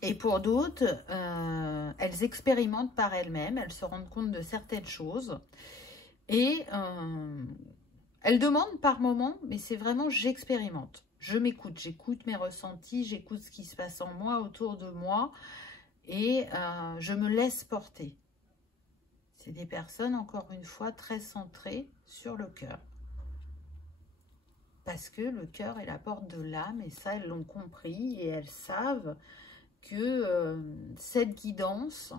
Et pour d'autres, elles expérimentent par elles-mêmes, elles se rendent compte de certaines choses. Et elles demandent par moment, mais c'est vraiment j'expérimente. Je m'écoute, j'écoute mes ressentis, j'écoute ce qui se passe en moi, autour de moi. Et je me laisse porter. C'est des personnes, encore une fois, très centrées sur le cœur. Parce que le cœur est la porte de l'âme, et ça, elles l'ont compris, et elles savent que cette guidance,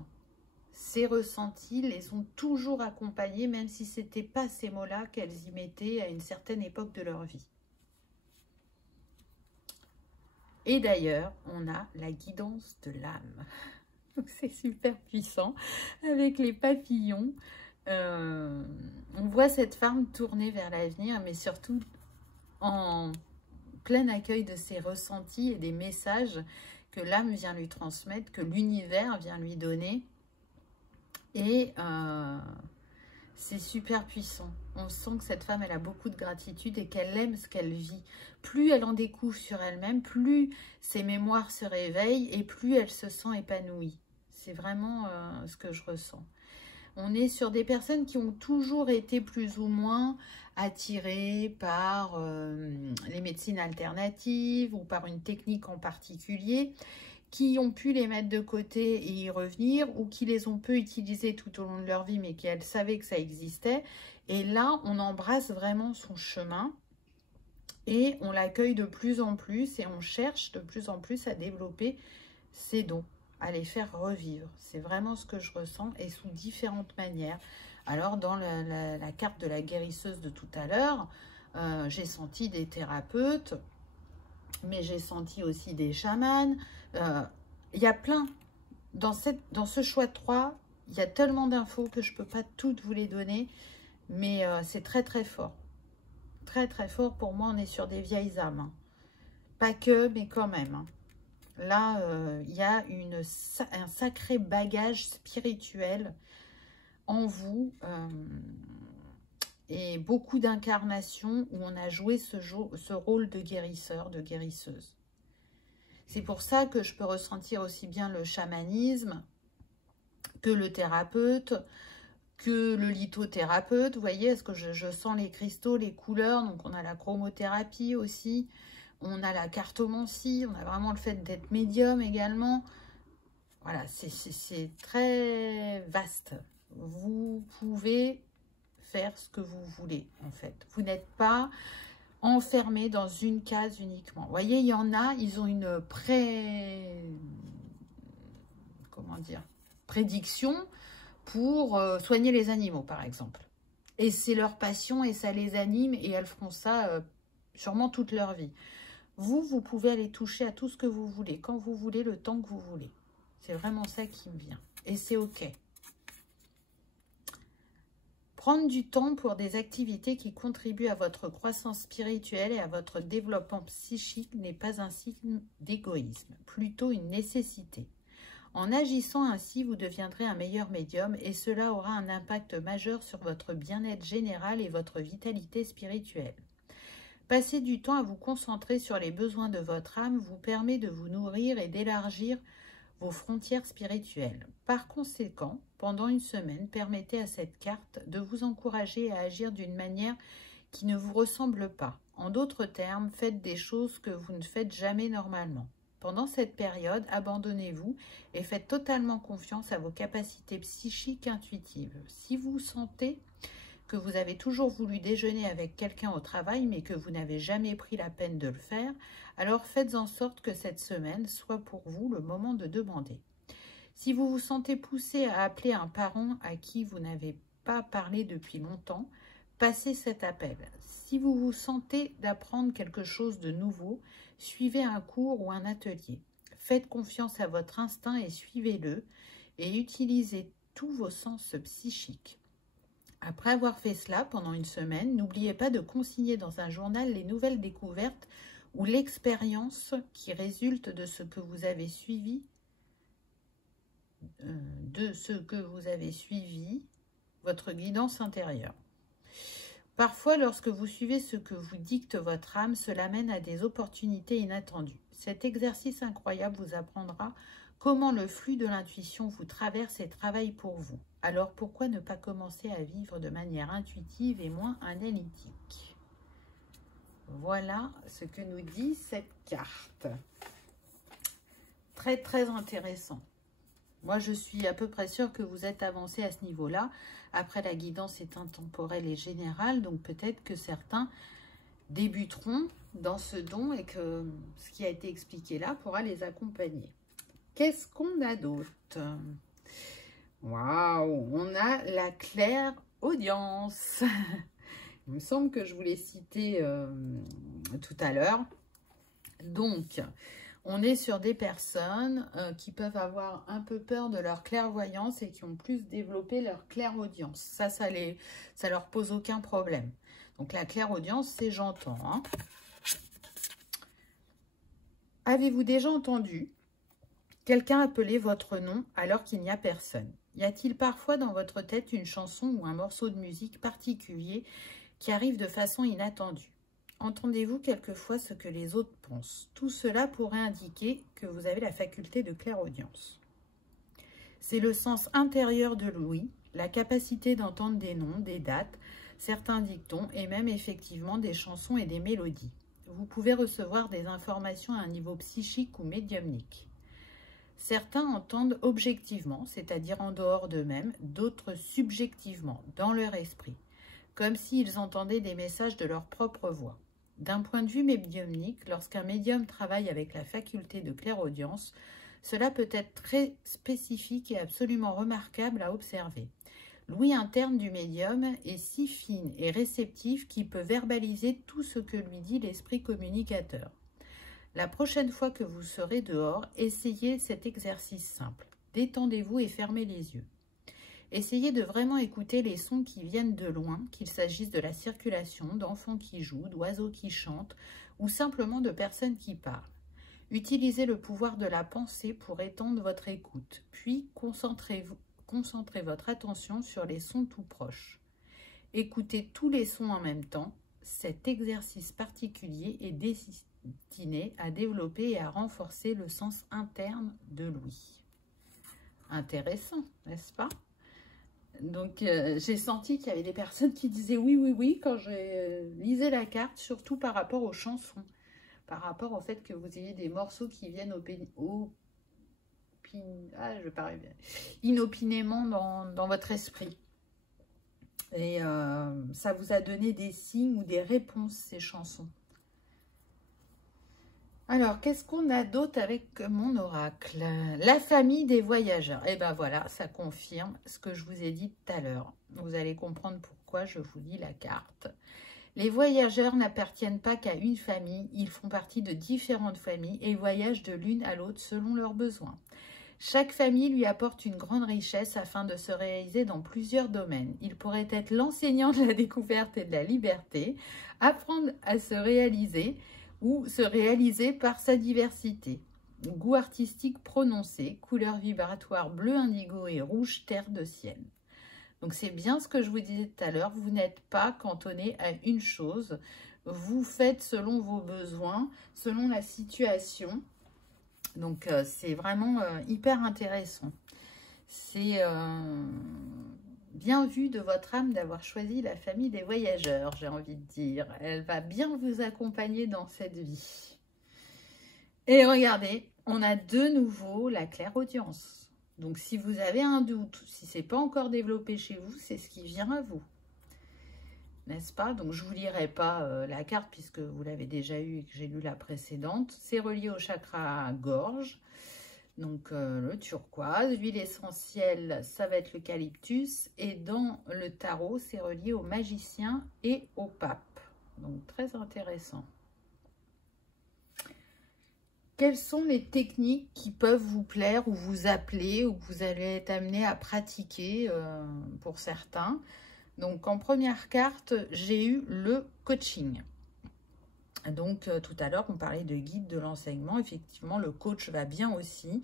ces ressentis, les ont toujours accompagnées, même si ce n'était pas ces mots-là qu'elles y mettaient à une certaine époque de leur vie. Et d'ailleurs, on a la guidance de l'âme. Donc c'est super puissant. Avec les papillons, on voit cette femme tourner vers l'avenir, mais surtout en plein accueil de ses ressentis et des messages que l'âme vient lui transmettre, que l'univers vient lui donner. Et c'est super puissant. On sent que cette femme, elle a beaucoup de gratitude et qu'elle aime ce qu'elle vit. Plus elle en découvre sur elle-même, plus ses mémoires se réveillent et plus elle se sent épanouie. C'est vraiment ce que je ressens. On est sur des personnes qui ont toujours été plus ou moins attirées par les médecines alternatives ou par une technique en particulier, qui ont pu les mettre de côté et y revenir, ou qui les ont peu utilisées tout au long de leur vie, mais qu'elles savaient que ça existait. Et là, on embrasse vraiment son chemin et on l'accueille de plus en plus et on cherche de plus en plus à développer ses dons, à les faire revivre. C'est vraiment ce que je ressens et sous différentes manières. Alors, dans la carte de la guérisseuse de tout à l'heure, j'ai senti des thérapeutes, mais j'ai senti aussi des chamans. Il y a plein. Dans ce choix de 3, il y a tellement d'infos que je ne peux pas toutes vous les donner, mais c'est très très fort. Très très fort. Pour moi, on est sur des vieilles âmes. Hein. Pas que, mais quand même. Hein. Là, il y a un sacré bagage spirituel en vous et beaucoup d'incarnations où on a joué ce rôle de guérisseur, de guérisseuse. C'est pour ça que je peux ressentir aussi bien le chamanisme que le thérapeute, que le lithothérapeute. Vous voyez, est-ce que je sens les cristaux, les couleurs? Donc, on a la chromothérapie aussi. On a la cartomancie. On a vraiment le fait d'être médium également. Voilà, c'est très vaste. Vous pouvez faire ce que vous voulez, en fait. Vous n'êtes pas enfermé dans une case uniquement. Vous voyez, il y en a, ils ont une prédiction pour soigner les animaux, par exemple. Et c'est leur passion et ça les anime et elles feront ça sûrement toute leur vie. Vous pouvez aller toucher à tout ce que vous voulez, quand vous voulez, le temps que vous voulez. C'est vraiment ça qui me vient. Et c'est OK. Prendre du temps pour des activités qui contribuent à votre croissance spirituelle et à votre développement psychique n'est pas un signe d'égoïsme, plutôt une nécessité. En agissant ainsi, vous deviendrez un meilleur médium et cela aura un impact majeur sur votre bien-être général et votre vitalité spirituelle. Passer du temps à vous concentrer sur les besoins de votre âme vous permet de vous nourrir et d'élargir vos frontières spirituelles. Par conséquent, pendant une semaine, permettez à cette carte de vous encourager à agir d'une manière qui ne vous ressemble pas. En d'autres termes, faites des choses que vous ne faites jamais normalement. Pendant cette période, abandonnez-vous et faites totalement confiance à vos capacités psychiques intuitives. Si vous sentez que vous avez toujours voulu déjeuner avec quelqu'un au travail, mais que vous n'avez jamais pris la peine de le faire, alors faites en sorte que cette semaine soit pour vous le moment de demander. Si vous vous sentez poussé à appeler un parent à qui vous n'avez pas parlé depuis longtemps, passez cet appel. Si vous vous sentez d'apprendre quelque chose de nouveau, suivez un cours ou un atelier. Faites confiance à votre instinct et suivez-le et utilisez tous vos sens psychiques. Après avoir fait cela pendant une semaine, n'oubliez pas de consigner dans un journal les nouvelles découvertes ou l'expérience qui résulte de ce que vous avez suivi de ce que vous avez suivi, votre guidance intérieure. Parfois, lorsque vous suivez ce que vous dicte votre âme, cela mène à des opportunités inattendues. Cet exercice incroyable vous apprendra comment le flux de l'intuition vous traverse et travaille pour vous. Alors pourquoi ne pas commencer à vivre de manière intuitive et moins analytique? Voilà ce que nous dit cette carte. Très très intéressant. Moi, je suis à peu près sûre que vous êtes avancé à ce niveau-là. Après, la guidance est intemporelle et générale, donc peut-être que certains débuteront dans ce don et que ce qui a été expliqué là pourra les accompagner. Qu'est-ce qu'on a d'autre? Waouh, on a la clairaudience. Il me semble que je vous l'ai cité tout à l'heure. Donc, on est sur des personnes qui peuvent avoir un peu peur de leur clairvoyance et qui ont plus développé leur clairaudience. Ça leur pose aucun problème. Donc, la clairaudience, c'est j'entends. Hein. Avez-vous déjà entendu quelqu'un appeler votre nom alors qu'il n'y a personne? Y a-t-il parfois dans votre tête une chanson ou un morceau de musique particulier qui arrive de façon inattendue? Entendez-vous quelquefois ce que les autres pensent? Tout cela pourrait indiquer que vous avez la faculté de clairaudience. C'est le sens intérieur de l'ouïe, la capacité d'entendre des noms, des dates, certains dictons et même effectivement des chansons et des mélodies. Vous pouvez recevoir des informations à un niveau psychique ou médiumnique. Certains entendent objectivement, c'est-à-dire en dehors d'eux-mêmes, d'autres subjectivement, dans leur esprit, comme s'ils entendaient des messages de leur propre voix. D'un point de vue médiumnique, lorsqu'un médium travaille avec la faculté de clairaudience, cela peut être très spécifique et absolument remarquable à observer. L'ouïe interne du médium est si fine et réceptive qu'il peut verbaliser tout ce que lui dit l'esprit communicateur. La prochaine fois que vous serez dehors, essayez cet exercice simple. Détendez-vous et fermez les yeux. Essayez de vraiment écouter les sons qui viennent de loin, qu'il s'agisse de la circulation, d'enfants qui jouent, d'oiseaux qui chantent ou simplement de personnes qui parlent. Utilisez le pouvoir de la pensée pour étendre votre écoute, puis concentrez votre attention sur les sons tout proches. Écoutez tous les sons en même temps. Cet exercice particulier est destiné à développer et à renforcer le sens interne de l'ouïe. Intéressant, n'est-ce pas? Donc, j'ai senti qu'il y avait des personnes qui disaient oui, oui, oui, quand je lisais la carte, surtout par rapport aux chansons, par rapport au fait que vous ayez des morceaux qui viennent inopinément dans votre esprit. Et ça vous a donné des signes ou des réponses, ces chansons. Alors, qu'est-ce qu'on a d'autre avec mon oracle? La famille des voyageurs. Et ben voilà, ça confirme ce que je vous ai dit tout à l'heure. Vous allez comprendre pourquoi je vous lis la carte. Les voyageurs n'appartiennent pas qu'à une famille. Ils font partie de différentes familles et voyagent de l'une à l'autre selon leurs besoins. Chaque famille lui apporte une grande richesse afin de se réaliser dans plusieurs domaines. Il pourrait être l'enseignant de la découverte et de la liberté, apprendre à se réaliser ou se réaliser par sa diversité. Goût artistique prononcé, couleur vibratoire bleu indigo et rouge terre de ciel. Donc c'est bien ce que je vous disais tout à l'heure, vous n'êtes pas cantonné à une chose, vous faites selon vos besoins, selon la situation. Donc c'est vraiment hyper intéressant. C'est bien vu de votre âme d'avoir choisi la famille des voyageurs, j'ai envie de dire. Elle va bien vous accompagner dans cette vie. Et regardez, on a de nouveau la clairaudience. Donc si vous avez un doute, si ce n'est pas encore développé chez vous, c'est ce qui vient à vous. N'est-ce pas? Donc je ne vous lirai pas la carte puisque vous l'avez déjà eu et que j'ai lu la précédente. C'est relié au chakra gorge. Donc le turquoise, l'huile essentielle, ça va être l'eucalyptus. Et dans le tarot, c'est relié au magicien et au pape. Donc très intéressant. Quelles sont les techniques qui peuvent vous plaire ou vous appeler ou que vous allez être amené à pratiquer pour certains? Donc en première carte, j'ai eu le coaching. Donc tout à l'heure, on parlait de guide de l'enseignement. Effectivement, le coach va bien aussi.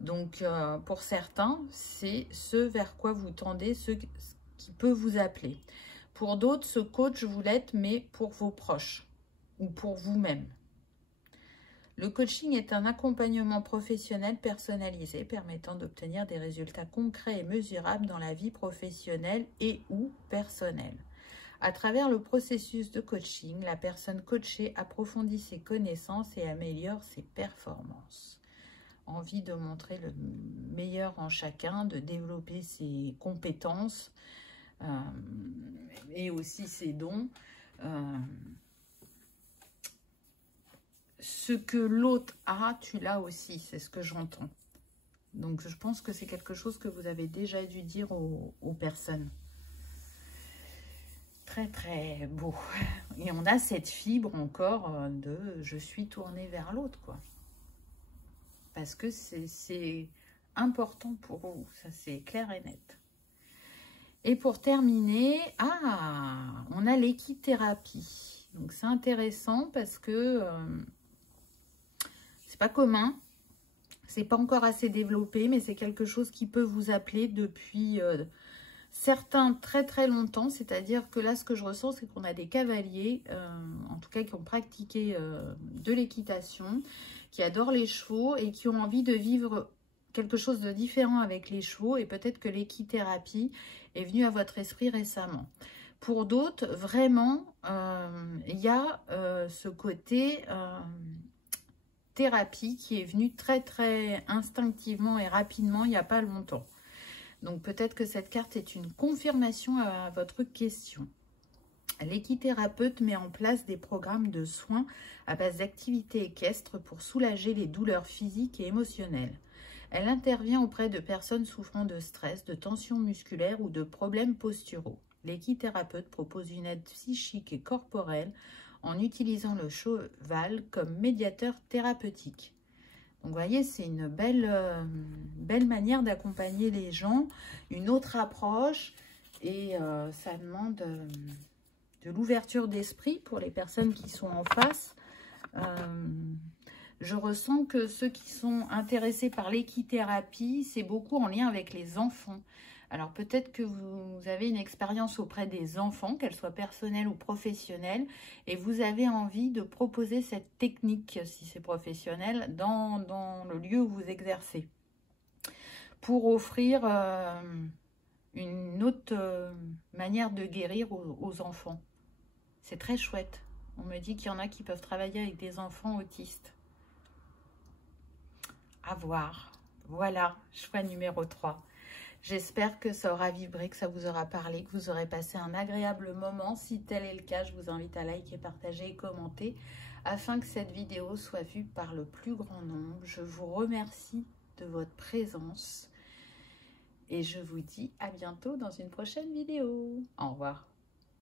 Donc, pour certains, c'est ce vers quoi vous tendez, ce qui peut vous appeler. Pour d'autres, ce coach, vous l'êtes, mais pour vos proches ou pour vous-même. Le coaching est un accompagnement professionnel personnalisé permettant d'obtenir des résultats concrets et mesurables dans la vie professionnelle et ou personnelle. À travers le processus de coaching, la personne coachée approfondit ses connaissances et améliore ses performances. Envie de montrer le meilleur en chacun, de développer ses compétences et aussi ses dons. Ce que l'autre a, tu l'as aussi, c'est ce que j'entends. Donc je pense que c'est quelque chose que vous avez déjà dû dire aux personnes. Très très beau. Et on a cette fibre encore de je suis tournée vers l'autre, quoi. Parce que c'est important pour vous, ça c'est clair et net. Et pour terminer, on a l'équithérapie. Donc c'est intéressant parce que c'est pas commun, c'est pas encore assez développé, mais c'est quelque chose qui peut vous appeler depuis certains très très longtemps. C'est-à-dire que là, ce que je ressens, c'est qu'on a des cavaliers, en tout cas qui ont pratiqué de l'équitation, qui adorent les chevaux et qui ont envie de vivre quelque chose de différent avec les chevaux. Et peut-être que l'équithérapie est venue à votre esprit récemment. Pour d'autres, vraiment, il y a ce côté thérapie qui est venu très très instinctivement et rapidement il n'y a pas longtemps. Donc peut-être que cette carte est une confirmation à votre question. L'équithérapeute met en place des programmes de soins à base d'activités équestres pour soulager les douleurs physiques et émotionnelles. Elle intervient auprès de personnes souffrant de stress, de tensions musculaires ou de problèmes posturaux. L'équithérapeute propose une aide psychique et corporelle en utilisant le cheval comme médiateur thérapeutique. Donc, vous voyez, c'est une belle manière d'accompagner les gens, une autre approche, et ça demande de l'ouverture d'esprit pour les personnes qui sont en face. Je ressens que ceux qui sont intéressés par l'équithérapie, c'est beaucoup en lien avec les enfants. Alors peut-être que vous avez une expérience auprès des enfants, qu'elle soit personnelle ou professionnelle, et vous avez envie de proposer cette technique, si c'est professionnel, dans le lieu où vous exercez, pour offrir une autre manière de guérir aux enfants. C'est très chouette. On me dit qu'il y en a qui peuvent travailler avec des enfants autistes. À voir. Voilà, choix numéro 3. J'espère que ça aura vibré, que ça vous aura parlé, que vous aurez passé un agréable moment. Si tel est le cas, je vous invite à liker, partager et commenter afin que cette vidéo soit vue par le plus grand nombre. Je vous remercie de votre présence et je vous dis à bientôt dans une prochaine vidéo. Au revoir.